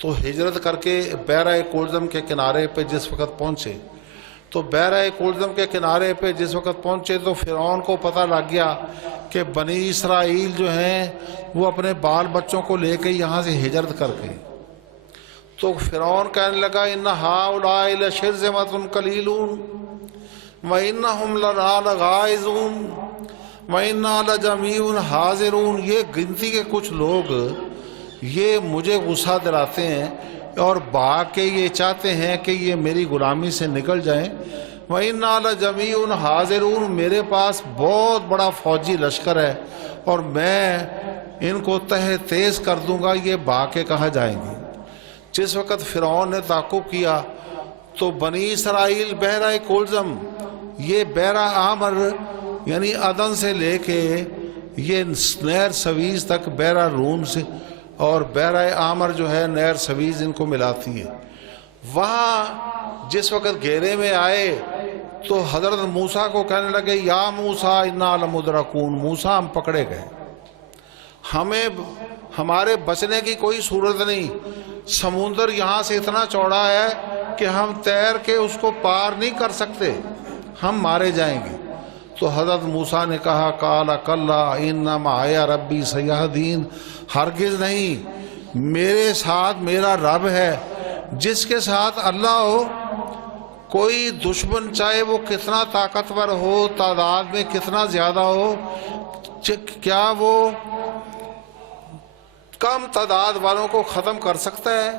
تو ہجرت کر کے بحیرہ کلزم کے کنارے پہ جس وقت پہنچے تو بحیرہ کلزم کے کنارے پہ جس وقت پہنچے تو فرعون کو پتہ لگ گیا کہ بنی اسرائیل جو ہیں وہ اپنے بال بچوں کو لے کے یہاں سے ہجرت کر گئے۔ تو فرعون کہنے لگا ان ہؤلاء لشرذمۃ قلیلون وانہم لنا لغائظون وانا لجمیع حاضرون۔ یہ گنتی کے کچھ لوگ یہ مجھے غصہ دلاتے ہیں اور بھاگ کے یہ چاہتے ہیں کہ یہ میری غلامی سے نکل جائیں۔ وانا لجمیع حاضرون، میرے پاس بہت بڑا فوجی لشکر ہے اور میں ان کو تہہ تیز کر دوں گا، یہ بھاگ کے کہاں جائیں گے۔ جس وقت فرعون نے تعقب کیا تو بنی اسرائیل بحیرہ کلزم، یہ بحیرہ آمر یعنی عدن سے لے کے یہ نہر سویز تک بحیرہ روم سے، اور بحیرہ آمر جو ہے نہر سویز ان کو ملاتی ہے، وہاں جس وقت گھیرے میں آئے تو حضرت موسیٰ کو کہنے لگے یا موسیٰ انا لمدرکون، موسیٰ ہم پکڑے گئے، ہمارے بچنے کی کوئی صورت نہیں، سمندر یہاں سے اتنا چوڑا ہے کہ ہم تیر کے اس کو پار نہیں کر سکتے، ہم مارے جائیں گے۔ تو حضرت موسیٰ نے کہا قال کلا ان معی ربی سیہدین، ہرگز نہیں، میرے ساتھ میرا رب ہے۔ جس کے ساتھ اللہ ہو، کوئی دشمن چاہے وہ کتنا طاقتور ہو، تعداد میں کتنا زیادہ ہو، کیا وہ کم تعداد والوں کو ختم کر سکتا ہے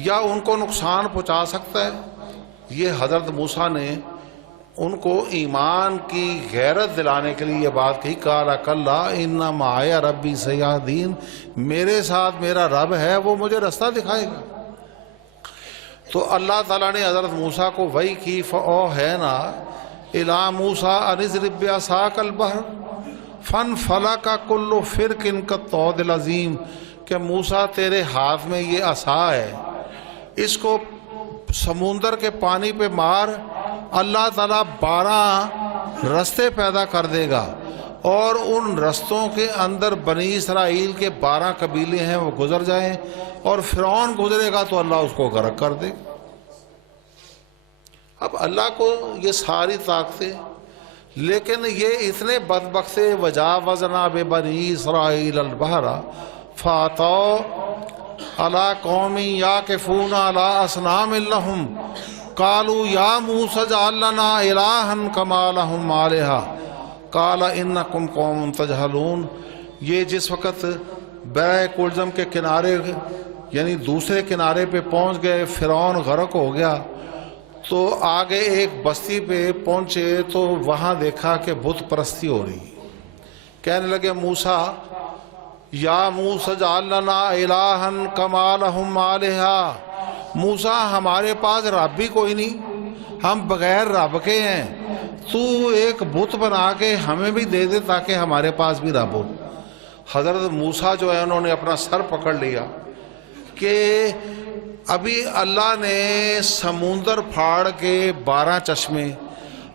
یا ان کو نقصان پہنچا سکتا ہے؟ یہ حضرت موسیٰ نے ان کو ایمان کی غیرت دلانے کے لیے یہ بات کہی قال کلا ان معی ربی سیہدین، میرے ساتھ میرا رب ہے، وہ مجھے رستہ دکھائے گا۔ تو اللہ تعالیٰ نے حضرت موسیٰ کو وحی کی فأوحینا الی موسیٰ ان اضرب بعصاک البحر فانفلق کل فرق کالطود العظیم، کہ موسیٰ تیرے ہاتھ میں یہ عصا ہے، اس کو سمندر کے پانی پہ مار، اللہ تعالیٰ 12 رستے پیدا کر دے گا، اور ان رستوں کے اندر بنی اسرائیل کے 12 قبیلے ہیں وہ گزر جائیں، اور فرعون گزرے گا تو اللہ اس کو غرق کر دے گا۔ اب اللہ کو یہ ساری طاقتیں، لیکن یہ اتنے بدبخت تھے وجاوزنا ببنی اسرائیل البحر فاتوا علی قوم یعکفون علی اصنام لہم، قالوا یا موسیٰ اجعل لنا الہا کما لہم آلہہ قال انکم قوم تجہلون۔ یہ جس وقت بحر کلزم کے کنارے یعنی دوسرے کنارے پہ پہنچ گئے، فرعون غرق ہو گیا، تو آگے ایک بستی پہ پہنچے تو وہاں دیکھا کہ بت پرستی ہو رہی۔ کہنے لگے موسیٰ یا موسیٰ اجعل لنا الہا کما لہم آلہہ، موسیٰ ہمارے پاس رب بھی کوئی نہیں، ہم بغیر رب کے ہیں، تو ایک بت بنا کے ہمیں بھی دے دے تاکہ ہمارے پاس بھی رب ہو۔ حضرت موسیٰ جو ہے انہوں نے اپنا سر پکڑ لیا کہ ابھی اللہ نے سمندر پھاڑ کے 12 چشمے،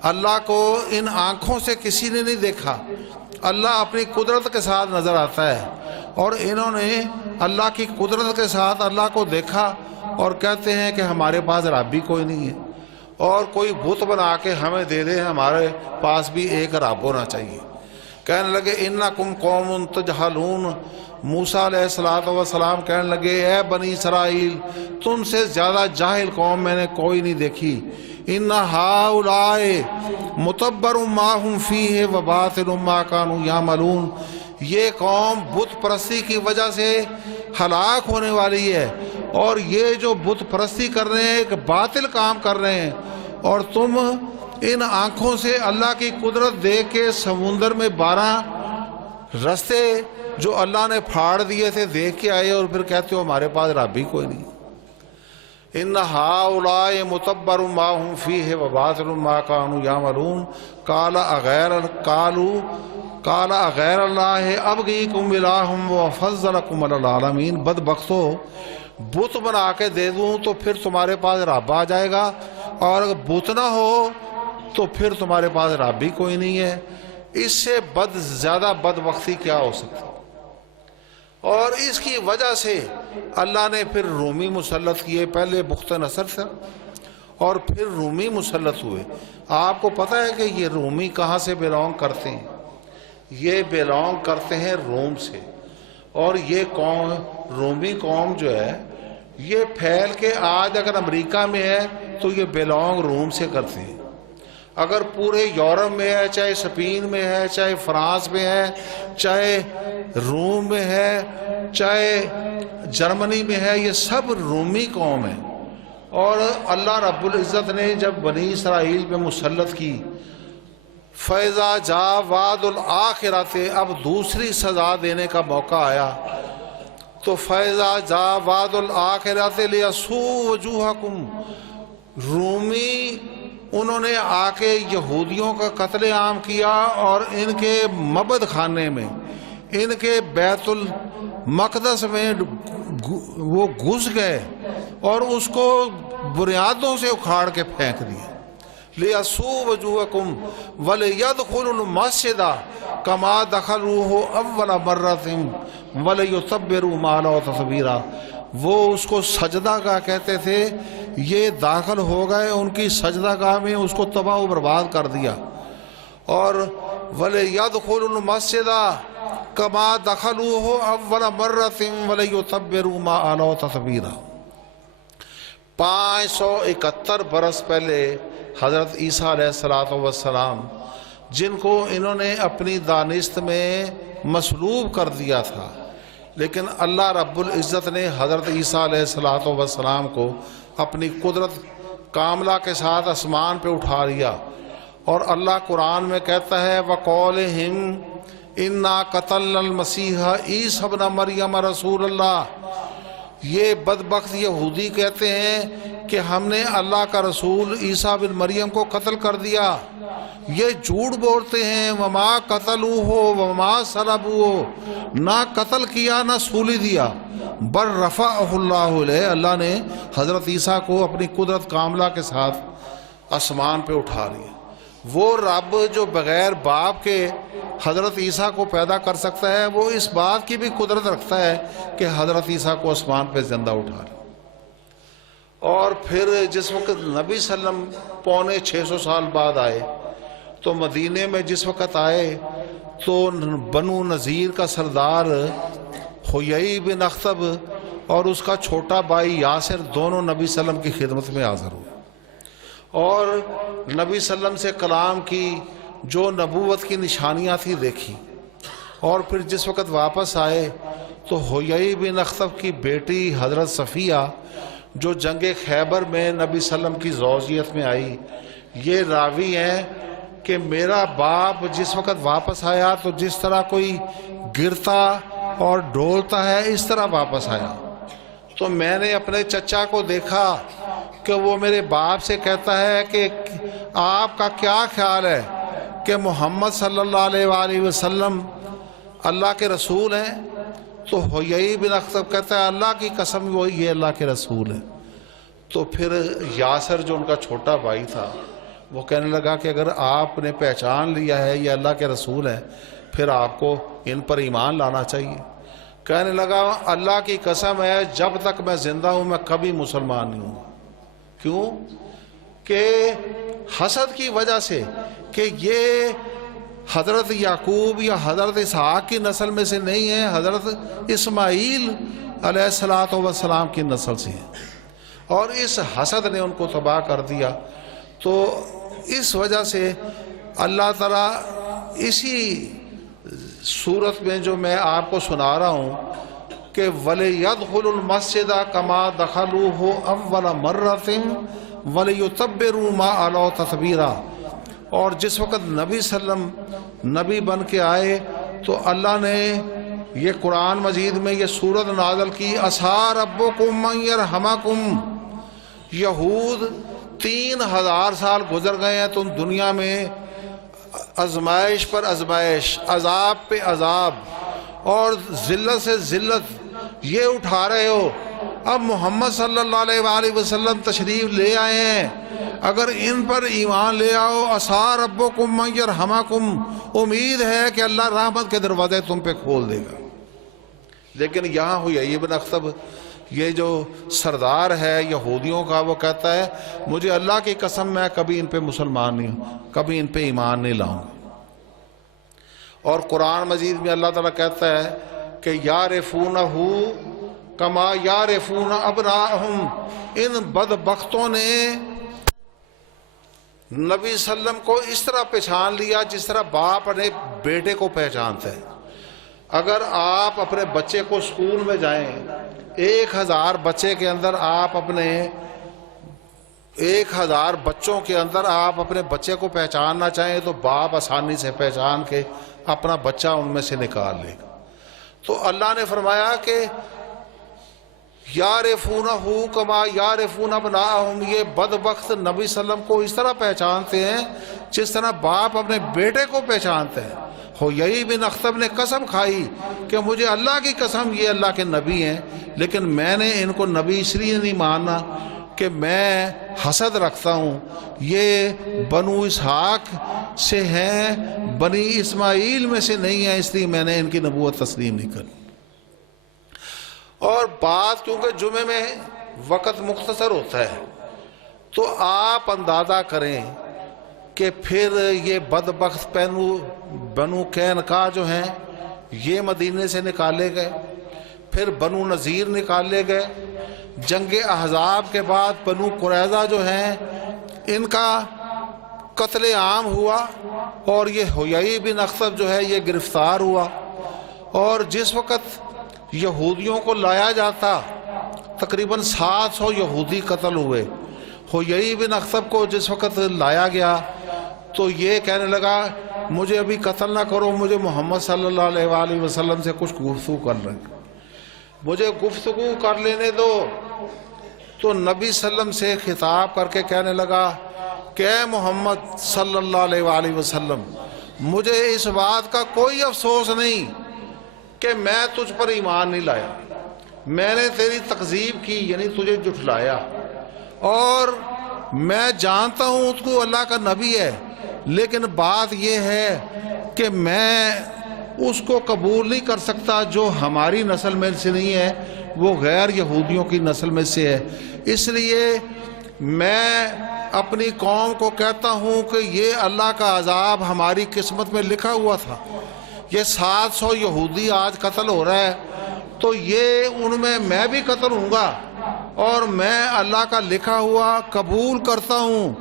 اللہ کو ان آنکھوں سے کسی نے نہیں دیکھا، اللہ اپنی قدرت کے ساتھ نظر آتا ہے، اور انہوں نے اللہ کی قدرت کے ساتھ اللہ کو دیکھا اور کہتے ہیں کہ ہمارے پاس رب بھی کوئی نہیں ہے، اور کوئی بت بنا کے ہمیں دے دے، ہمارے پاس بھی ایک رب ہونا چاہیے۔ کہنے لگے انکم قوم تجہلون، موسیٰ علیہ السلام کہنے لگے اے بنی اسرائیل، تم سے زیادہ جاہل قوم میں نے کوئی نہیں دیکھی۔ ان ہؤلاء متبر ما ہم فیہ وباطل ما کانوا یعملون، یہ قوم بت پرستی کی وجہ سے ہلاک ہونے والی ہے، اور یہ جو بت پرستی کر رہے ہیں ایک باطل کام کر رہے ہیں، اور تم ان آنکھوں سے اللہ کی قدرت دیکھ کے سمندر میں 12 رستے جو اللہ نے پھاڑ دیے تھے دیکھ کے آئے، اور پھر کہتے ہو ہمارے پاس رب بھی کوئی نہیں۔ ان ہؤلاء متبر ما ہم فیہ وباطل ما کانوا یعملون قال اغیر اللہ ابغیکم الہا وافضلکم علی العالمین، بدبختو بت بنا کے دے دوں تو پھر تمہارے پاس رب آ جائے گا، اور اگر بت نہ ہو تو پھر تمہارے پاس رب بھی کوئی نہیں ہے، اس سے زیادہ بدبختی کیا ہو سکتی۔ اور اس کی وجہ سے اللہ نے پھر رومی مسلط کیے، پہلے بخت نصر تھا اور پھر رومی مسلط ہوئے۔ آپ کو پتہ ہے کہ یہ رومی کہاں سے بیلونگ کرتے ہیں؟ یہ بیلونگ کرتے ہیں روم سے، اور یہ قوم رومی قوم جو ہے یہ پھیل کے آج اگر امریکہ میں ہے تو یہ بیلونگ روم سے کرتے ہیں، اگر پورے یورپ میں ہے، چاہے اسپین میں ہے، چاہے فرانس میں ہے، چاہے روم میں ہے، چاہے جرمنی میں ہے، یہ سب رومی قوم ہے۔ اور اللہ رب العزت نے جب بنی اسرائیل پہ مسلط کی، فَإِذَا جَاءَ وَعْدُ الْآخِرَةِ، اب دوسری سزا دینے کا موقع آیا، تو فَإِذَا جَاءَ وَعْدُ الْآخِرَةِ لِيَسُوءُ وُجُوهَكُمْ، رومی انہوں نے آ کے یہودیوں کا قتل عام کیا، اور ان کے معبد خانے میں، ان کے بیت المقدس میں وہ گھس گئے اور اس کو بنیادوں سے اکھاڑ کے پھینک دیا۔ لِيَسُوءُ وُجُوهَكُمْ وَلِيَدْخُلُوا الْمَسْجِدَ كَمَا دَخَلُوهُ أَوَّلَ مَرَّةٍ وَلِيُتَبِّرُوا مَا عَلَوْا تَتْبِيرًا، وہ اس کو سجدہ گاہ کہتے تھے، یہ داخل ہو گئے ان کی سجدہ گاہ میں، اس کو تباہ و برباد کر دیا۔ اور وَلِيَدْخُلُوا الْمَسْجِدَ كَمَا دَخَلُوهُ أَوَّلَ مَرَّةٍ وَلِيُتَبِّرُوا مَا عَلَوْا تَتْبِيرًا۔ 571 برس پہلے حضرت عیسیٰ علیہ السلام، جن کو انہوں نے اپنی دانست میں مصلوب کر دیا تھا، لیکن اللہ رب العزت نے حضرت عیسیٰ علیہ السلام کو اپنی قدرت کاملہ کے ساتھ آسمان پہ اٹھا لیا، اور اللہ قرآن میں کہتا ہے وَقَولِهِمْ إِنَّا قَتَلْنَا الْمَسِيحَ عِيسَى ابْنَ مَرْيَمَ رَسُولَ اللَّهِ، یہ بدبخت یہودی کہتے ہیں کہ ہم نے اللہ کا رسول عیسیٰ بن مریم کو قتل کر دیا۔ یہ جھوٹ بولتے ہیں، وما قتلوه وما صلبوه، نہ قتل کیا نہ سولی دیا، بل رفعہ اللہ علیہ، اللہ نے حضرت عیسیٰ کو اپنی قدرت کاملہ کے ساتھ آسمان پہ اٹھا لیا۔ وہ رب جو بغیر باپ کے حضرت عیسیٰ کو پیدا کر سکتا ہے، وہ اس بات کی بھی قدرت رکھتا ہے کہ حضرت عیسیٰ کو آسمان پہ زندہ اٹھا لے۔ اور پھر جس وقت نبی صلی اللہ علیہ وسلم 650 سال بعد آئے، تو مدینے میں جس وقت آئے تو بنو نذیر کا سردار حیی بن اخطب اور اس کا چھوٹا بھائی یاسر دونوں نبی صلی اللہ علیہ وسلم کی خدمت میں حاضر ہوئے، اور نبی صلی اللہ علیہ وسلم سے کلام کی جو نبوت کی نشانیاں تھی دیکھی، اور پھر جس وقت واپس آئے تو حیی بن اخطب کی بیٹی حضرت صفیہ جو جنگ خیبر میں نبی صلی اللہ علیہ وسلم کی زوجیت میں آئی، یہ راوی ہیں کہ میرا باپ جس وقت واپس آیا تو جس طرح کوئی گرتا اور ڈولتا ہے اس طرح واپس آیا، تو میں نے اپنے چچا کو دیکھا کہ وہ میرے باپ سے کہتا ہے کہ آپ کا کیا خیال ہے کہ محمد صلی اللہ علیہ وآلہ وسلم اللہ کے رسول ہیں؟ تو حیی بن اخطب کہتا ہے اللہ کی قسم وہی یہ اللہ کے رسول ہیں۔ تو پھر یاسر جو ان کا چھوٹا بھائی تھا وہ کہنے لگا کہ اگر آپ نے پہچان لیا ہے یہ اللہ کے رسول ہیں پھر آپ کو ان پر ایمان لانا چاہیے۔ کہنے لگا اللہ کی قسم ہے جب تک میں زندہ ہوں میں کبھی مسلمان نہیں ہوں۔ کیوں؟ کہ حسد کی وجہ سے کہ یہ حضرت یعقوب یا حضرت اسحاق کی نسل میں سے نہیں ہے، حضرت اسماعیل علیہ السلام کی نسل سے ہیں، اور اس حسد نے ان کو تباہ کر دیا۔ تو اس وجہ سے اللہ تعالیٰ اسی صورت میں جو میں آپ کو سنا رہا ہوں کہ وَلِيَدْخُلُوا الْمَسْجِدَ كَمَا دَخَلُوهُ أَوَّلَ مَرَّةٍ وَلِيُتَبِّرُوا مَا عَلَوْا تَتْبِيرًا۔ اور جس وقت نبی صلی اللہ علیہ وسلم نبی بن کے آئے تو اللہ نے یہ قرآن مجید میں یہ سورت نازل کی عَسَىٰ رَبُّكُمْ أَن يَرْحَمَكُمْ۔ یہود 3000 سال گزر گئے ہیں، تم دنیا میں آزمائش پر آزمائش، عذاب پہ عذاب اور ذلت سے ذلت یہ اٹھا رہے ہو۔ اب محمد صلی اللہ علیہ وآلہ وسلم تشریف لے آئے ہیں، اگر ان پر ایمان لے آؤ عَسَىٰ رَبُّكُمْ أَن يَرْحَمَكُمْ، امید ہے کہ اللہ رحمت کے دروازے تم پہ کھول دے گا۔ لیکن یہاں حیی بن اخطب یہ جو سردار ہے یہودیوں کا وہ کہتا ہے مجھے اللہ کی قسم میں کبھی ان پہ مسلمان نہیں ہوں، کبھی ان پہ ایمان نہیں لاؤں گا۔ اور قرآن مجید میں اللہ تعالیٰ کہتا ہے کہ یعرفونہ کما یعرفون ابناءہم، ان بدبختوں نے نبی صلی اللہ علیہ وسلم کو اس طرح پہچان لیا جس طرح باپ اپنے بیٹے کو پہچانتا ہے۔ اگر آپ اپنے بچے کو اسکول میں جائیں، 1000 بچے کے اندر آپ اپنے 1000 بچوں کے اندر آپ اپنے بچے کو پہچاننا چاہیں تو باپ آسانی سے پہچان کے اپنا بچہ ان میں سے نکال لے گا۔ تو اللہ نے فرمایا کہ یعرفونہ کما یعرفون ابناءہم، یہ بدبخت نبی صلی اللہ علیہ وسلم کو اس طرح پہچانتے ہیں جس طرح باپ اپنے بیٹے کو پہچانتے ہیں۔ حیی بن اخطب نے قسم کھائی کہ مجھے اللہ کی قسم یہ اللہ کے نبی ہیں، لیکن میں نے ان کو نبی اس لیے نہیں ماننا کہ میں حسد رکھتا ہوں، یہ بنو اسحاق سے ہیں، بنی اسماعیل میں سے نہیں ہیں، اس لیے میں نے ان کی نبوت تسلیم نہیں کری۔ اور بات کیونکہ جمعے میں وقت مختصر ہوتا ہے تو آپ اندازہ کریں کہ پھر یہ بدبخت بنو قینقاع جو ہیں یہ مدینے سے نکالے گئے، پھر بنو نذیر نکالے گئے، جنگ احزاب کے بعد بنو قریظہ جو ہیں ان کا قتل عام ہوا، اور یہ حیی بن اخطب جو ہے یہ گرفتار ہوا۔ اور جس وقت یہودیوں کو لایا جاتا تقریباً 700 یہودی قتل ہوئے۔ حیی بن اخطب کو جس وقت لایا گیا تو یہ کہنے لگا مجھے ابھی قتل نہ کرو، مجھے محمد صلی اللہ علیہ وآلہ وسلم سے کچھ گفتگو کر لیں، مجھے گفتگو کر لینے دو۔ تو نبی صلی اللہ علیہ وسلم سے خطاب کر کے کہنے لگا کہ اے محمد صلی اللہ علیہ وآلہ وسلم، مجھے اس بات کا کوئی افسوس نہیں کہ میں تجھ پر ایمان نہیں لایا، میں نے تیری تکذیب کی یعنی تجھے جھٹلایا، اور میں جانتا ہوں تو اللہ کا نبی ہے، لیکن بات یہ ہے کہ میں اس کو قبول نہیں کر سکتا جو ہماری نسل میں سے نہیں ہے، وہ غیر یہودیوں کی نسل میں سے ہے۔ اس لیے میں اپنی قوم کو کہتا ہوں کہ یہ اللہ کا عذاب ہماری قسمت میں لکھا ہوا تھا۔ یہ 700 یہودی آج قتل ہو رہا ہے تو یہ ان میں بھی قتل ہوں گا، اور میں اللہ کا لکھا ہوا قبول کرتا ہوں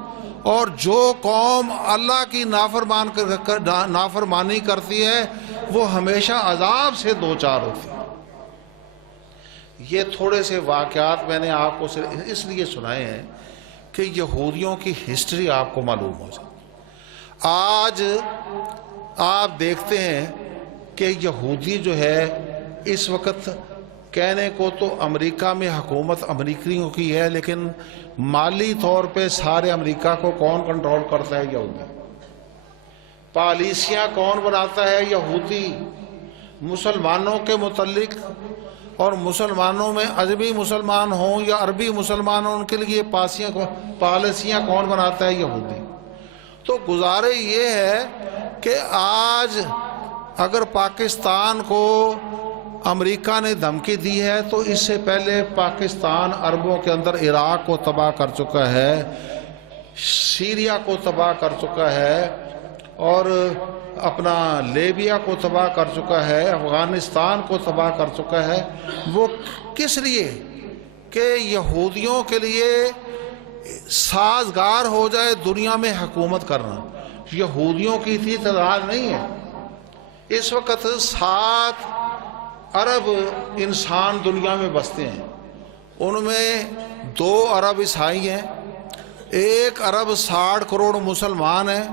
اور جو قوم اللہ کی نافرمانی کرتی ہے وہ ہمیشہ عذاب سے دوچار ہوتی ہے۔ یہ تھوڑے سے واقعات میں نے آپ کو اس لیے سنائے ہیں کہ یہودیوں کی ہسٹری آپ کو معلوم ہو جائے۔ آج آپ دیکھتے ہیں کہ یہودی جو ہے اس وقت کہنے کو تو امریکہ میں حکومت امریکیوں کی ہے، لیکن مالی طور پہ سارے امریکہ کو کون کنٹرول کرتا ہے؟ یہودی۔ پالیسیاں کون بناتا ہے؟ یہودی۔ مسلمانوں کے متعلق اور مسلمانوں میں اجمی مسلمان ہوں یا عربی مسلمان ہوں، ان کے لیے پالیسیاں کون بناتا ہے؟ یہودی۔ تو گزارش یہ ہے کہ آج اگر پاکستان کو امریکہ نے دھمکی دی ہے تو اس سے پہلے پاکستان عربوں کے اندر عراق کو تباہ کر چکا ہے، سیریا کو تباہ کر چکا ہے، اور اپنا لیبیا کو تباہ کر چکا ہے، افغانستان کو تباہ کر چکا ہے۔ وہ کس لیے؟ کہ یہودیوں کے لیے سازگار ہو جائے دنیا میں حکومت کرنا۔ یہودیوں کی اتنی تعداد نہیں ہے۔ اس وقت 7 ارب انسان دنیا میں بستے ہیں، ان میں 2 ارب عیسائی ہیں، 1 ارب 60 کروڑ مسلمان ہیں،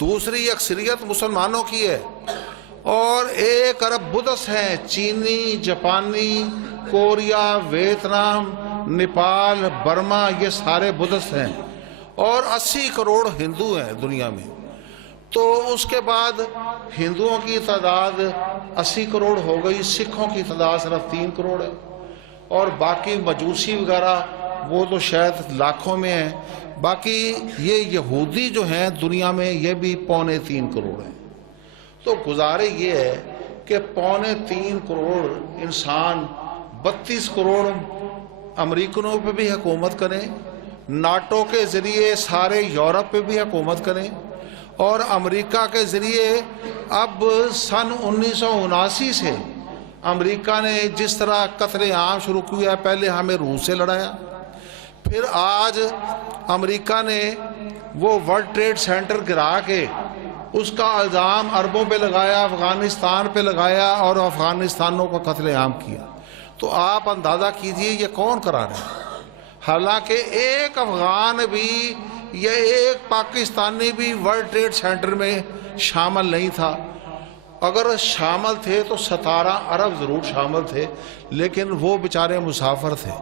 دوسری اکثریت مسلمانوں کی ہے، اور 1 ارب بدھسٹ ہیں، چینی، جاپانی، کوریا، ویتنام، نیپال، برما، یہ سارے بدھسٹ ہیں، اور 80 کروڑ ہندو ہیں دنیا میں۔ تو اس کے بعد ہندوؤں کی تعداد 80 کروڑ ہو گئی، سکھوں کی تعداد صرف 3 کروڑ ہے، اور باقی مجوسی وغیرہ وہ تو شاید لاکھوں میں ہیں۔ باقی یہ یہودی جو ہیں دنیا میں یہ بھی 2.25 کروڑ ہیں۔ تو گزارش یہ ہے کہ 2.25 کروڑ انسان 32 کروڑ امریکنوں پہ بھی حکومت کریں، ناٹو کے ذریعے سارے یورپ پہ بھی حکومت کریں، اور امریکہ کے ذریعے اب سن 1979 سے امریکہ نے جس طرح قتل عام شروع کیا، پہلے ہمیں روس سے لڑایا، پھر آج امریکہ نے وہ ورلڈ ٹریڈ سینٹر گرا کے اس کا الزام عربوں پہ لگایا، افغانستان پہ لگایا، اور افغانستانوں کو قتل عام کیا۔ تو آپ اندازہ کیجئے یہ کون کرا رہے ہیں؟ حالانکہ ایک افغان بھی یا ایک پاکستانی بھی ورلڈ ٹریڈ سینٹر میں شامل نہیں تھا۔ اگر شامل تھے تو 17 ارب ضرور شامل تھے، لیکن وہ بیچارے مسافر تھے۔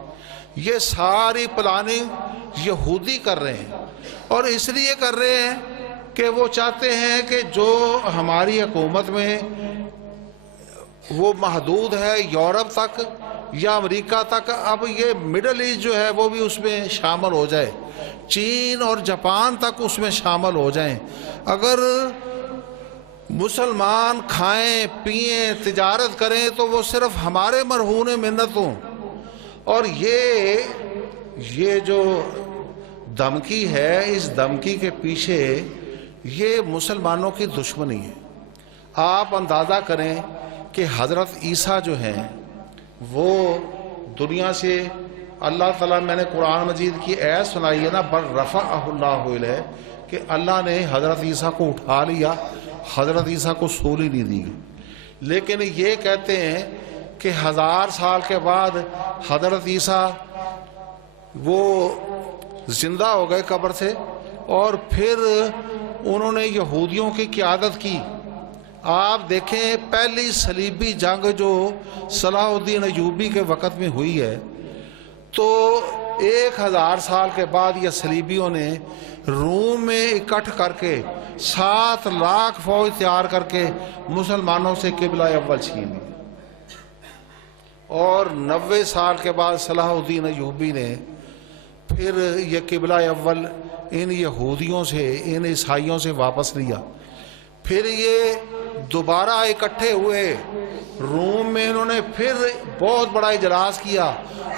یہ ساری پلاننگ یہودی کر رہے ہیں، اور اس لیے کر رہے ہیں کہ وہ چاہتے ہیں کہ جو ہماری حکومت میں وہ محدود ہے یورپ تک یا امریکہ تک، اب یہ مڈل ایسٹ جو ہے وہ بھی اس میں شامل ہو جائے، چین اور جاپان تک اس میں شامل ہو جائیں۔ اگر مسلمان کھائیں پئیں تجارت کریں تو وہ صرف ہمارے مرہون منت ہوں۔ اور یہ جو دھمکی ہے، اس دھمکی کے پیچھے یہ مسلمانوں کی دشمنی ہے۔ آپ اندازہ کریں کہ حضرت عیسیٰ جو ہیں وہ دنیا سے اللہ تعالیٰ، میں نے قرآن مجید کی آیت سنائی ہے نا، بل رفعہ اللہ الیہ، کہ اللہ نے حضرت عیسیٰ کو اٹھا لیا، حضرت عیسیٰ کو سولی نہیں دی گئی۔ لیکن یہ کہتے ہیں کہ 1000 سال کے بعد حضرت عیسیٰ وہ زندہ ہو گئے قبر سے، اور پھر انہوں نے یہودیوں کی قیادت کی۔ آپ دیکھیں پہلی صلیبی جنگ جو صلاح الدین ایوبی کے وقت میں ہوئی ہے، تو 1000 سال کے بعد یہ صلیبیوں نے روم میں اکٹھ کر کے 7 لاکھ فوج تیار کر کے مسلمانوں سے قبلہ اول چھین لی، اور 90 سال کے بعد صلاح الدین ایوبی نے پھر یہ قبلہ اول ان یہودیوں سے، ان عیسائیوں سے واپس لیا۔ پھر یہ دوبارہ اکٹھے ہوئے روم میں، انہوں نے پھر بہت بڑا اجلاس کیا،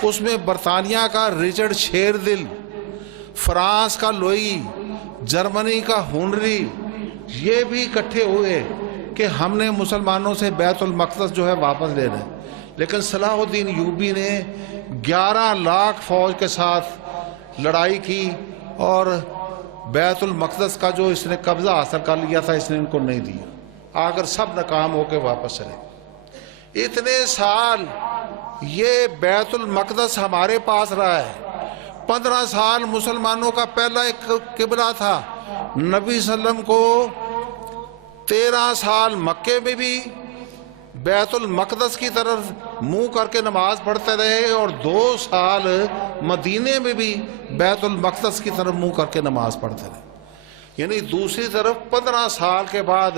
اس میں برطانیہ کا رچرڈ شیردل، فرانس کا لوئی، جرمنی کا ہنری، یہ بھی اکٹھے ہوئے کہ ہم نے مسلمانوں سے بیت المقدس جو ہے واپس لے لیں۔ لیکن صلاح الدین ایوبی نے 11 لاکھ فوج کے ساتھ لڑائی کی، اور بیت المقدس کا جو اس نے قبضہ حاصل کر لیا تھا اس نے ان کو نہیں دیا، آخر سب ناکام ہو کے واپس چلے۔ اتنے سال یہ بیت المقدس ہمارے پاس رہا ہے، 15 سال مسلمانوں کا پہلا ایک قبلہ تھا۔ نبی صلی اللہ علیہ وسلم کو 13 سال مکے میں بھی بیت المقدس کی طرف منہ کر کے نماز پڑھتے رہے، اور 2 سال مدینے میں بھی بیت المقدس کی طرف منہ کر کے نماز پڑھتے رہے۔ یعنی دوسری طرف 15 سال کے بعد،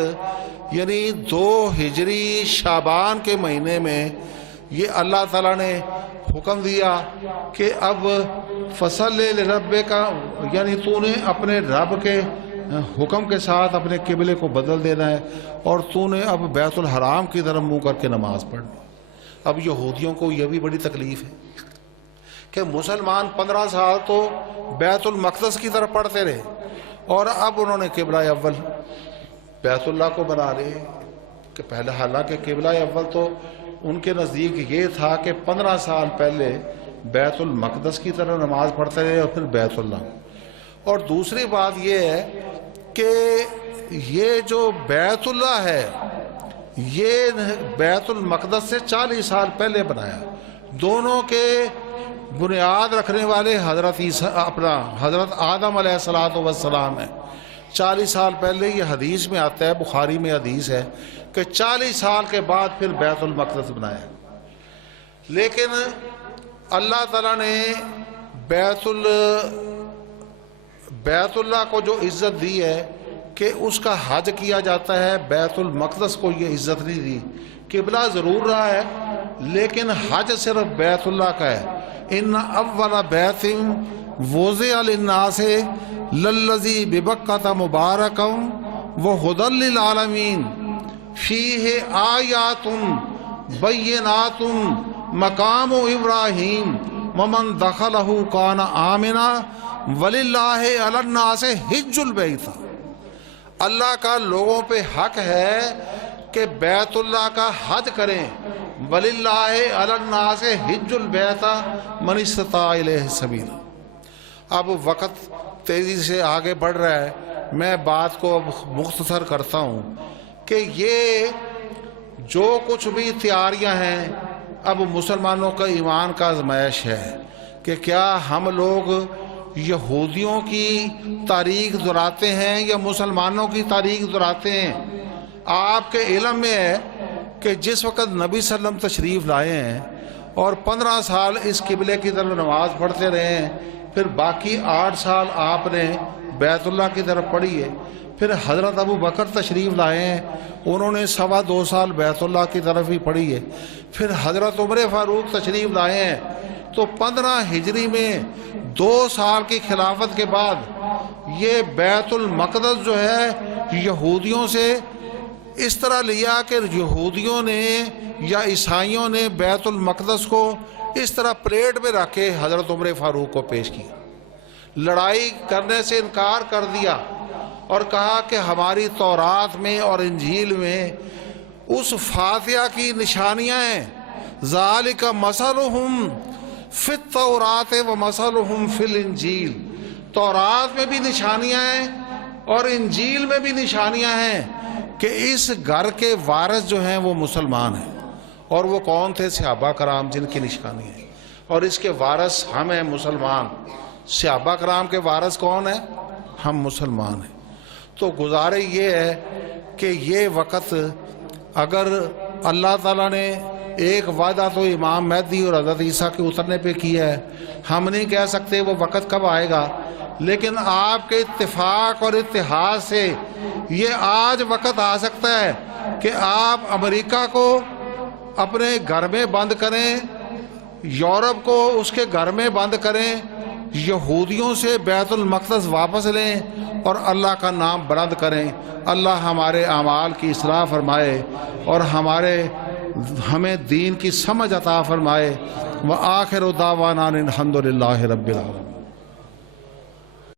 یعنی 2 ہجری شعبان کے مہینے میں یہ اللہ تعالیٰ نے حکم دیا کہ اب فصلی لربک، یعنی تو نے اپنے رب کے حکم کے ساتھ اپنے قبلے کو بدل دینا ہے، اور تو نے اب بیت الحرام کی طرف منہ کر کے نماز پڑھنی۔ اب یہودیوں کو یہ بھی بڑی تکلیف ہے کہ مسلمان 15 سال تو بیت المقدس کی طرف پڑھتے رہے، اور اب انہوں نے قبلہ اول بیت اللہ کو بنا لے کہ پہلے، حالانکہ قبلہ اول تو ان کے نزدیک یہ تھا کہ 15 سال پہلے بیت المقدس کی طرف نماز پڑھتے رہے اور پھر بیت اللہ۔ اور دوسری بات یہ ہے کہ یہ جو بیت اللہ ہے یہ بیت المقدس سے 40 سال پہلے بنایا۔ دونوں کے بنیاد رکھنے والے حضرت آدم علیہ السلام ہیں۔ 40 سال پہلے، یہ حدیث میں آتا ہے، بخاری میں حدیث ہے کہ 40 سال کے بعد پھر بیت المقدس بنایا۔ لیکن اللہ تعالیٰ نے بیت اللہ کو جو عزت دی ہے کہ اس کا حج کیا جاتا ہے، بیت المقدس کو یہ عزت نہیں دی۔ قبلہ ضرور رہا ہے لیکن حج صرف بیت اللہ کا ہے۔ ان اول بیت وضع للناس للذی ببکۃ مبارکا وہدی للعالمین فیہ آیات بینات مقام ابراہیم ومن دخلہ کان آمنا وللہ علی الناس حج البیت۔ اللہ کا لوگوں پہ حق ہے کہ بیت اللہ کا حج کریں۔ وللہ علی الناس حج البیت من استطاع الیہ سبیلا۔ اب وقت تیزی سے آگے بڑھ رہا ہے، میں بات کو اب مختصر کرتا ہوں کہ یہ جو کچھ بھی تیاریاں ہیں اب مسلمانوں کا ایمان کا آزمائش ہے کہ کیا ہم لوگ یہودیوں کی تاریخ دہراتے ہیں یا مسلمانوں کی تاریخ دہراتے ہیں۔ آپ کے علم میں ہے کہ جس وقت نبی صلی اللہ علیہ وسلم تشریف لائے ہیں اور 15 سال اس قبلے کی طرف نماز پڑھتے رہے ہیں، پھر باقی 8 سال آپ نے بیت اللہ کی طرف پڑھی ہے، پھر حضرت ابو بکر تشریف لائے ہیں، انہوں نے 2.25 سال بیت اللہ کی طرف ہی پڑھی ہے، پھر حضرت عمر فاروق تشریف لائے ہیں، تو 15 ہجری میں 2 سال کی خلافت کے بعد یہ بیت المقدس جو ہے یہودیوں سے اس طرح لیا کہ یہودیوں نے یا عیسائیوں نے بیت المقدس کو اس طرح پلیٹ میں رکھ کے حضرت عمر فاروق کو پیش کیا، لڑائی کرنے سے انکار کر دیا اور کہا کہ ہماری تورات میں اور انجیل میں اس فاتحہ کی نشانیاں ہیں، ذالک مثلہم فی التوراۃ و مثلہم فی الانجیل، تورات میں بھی نشانیاں ہیں اور انجیل میں بھی نشانیاں ہیں کہ اس گھر کے وارث جو ہیں وہ مسلمان ہیں۔ اور وہ کون تھے؟ صحابہ کرام، جن کی نشانی ہے، اور اس کے وارث ہم ہیں مسلمان۔ صحابہ کرام کے وارث کون ہیں؟ ہم مسلمان ہیں۔ تو گزارش یہ ہے کہ یہ وقت اگر اللہ تعالیٰ نے ایک وعدہ تو امام مہدی اور حضرت عیسیٰ کے اترنے پہ کیا ہے، ہم نہیں کہہ سکتے وہ وقت کب آئے گا، لیکن آپ کے اتفاق اور اتحاد سے یہ آج وقت آ سکتا ہے کہ آپ امریکہ کو اپنے گھر میں بند کریں، یورپ کو اس کے گھر میں بند کریں، یہودیوں سے بیت المقدس واپس لیں اور اللہ کا نام بلند کریں۔ اللہ ہمارے اعمال کی اصلاح فرمائے اور ہمیں دین کی سمجھ عطا فرمائے۔ وآخر دعوانا الحمد للہ رب العالمین۔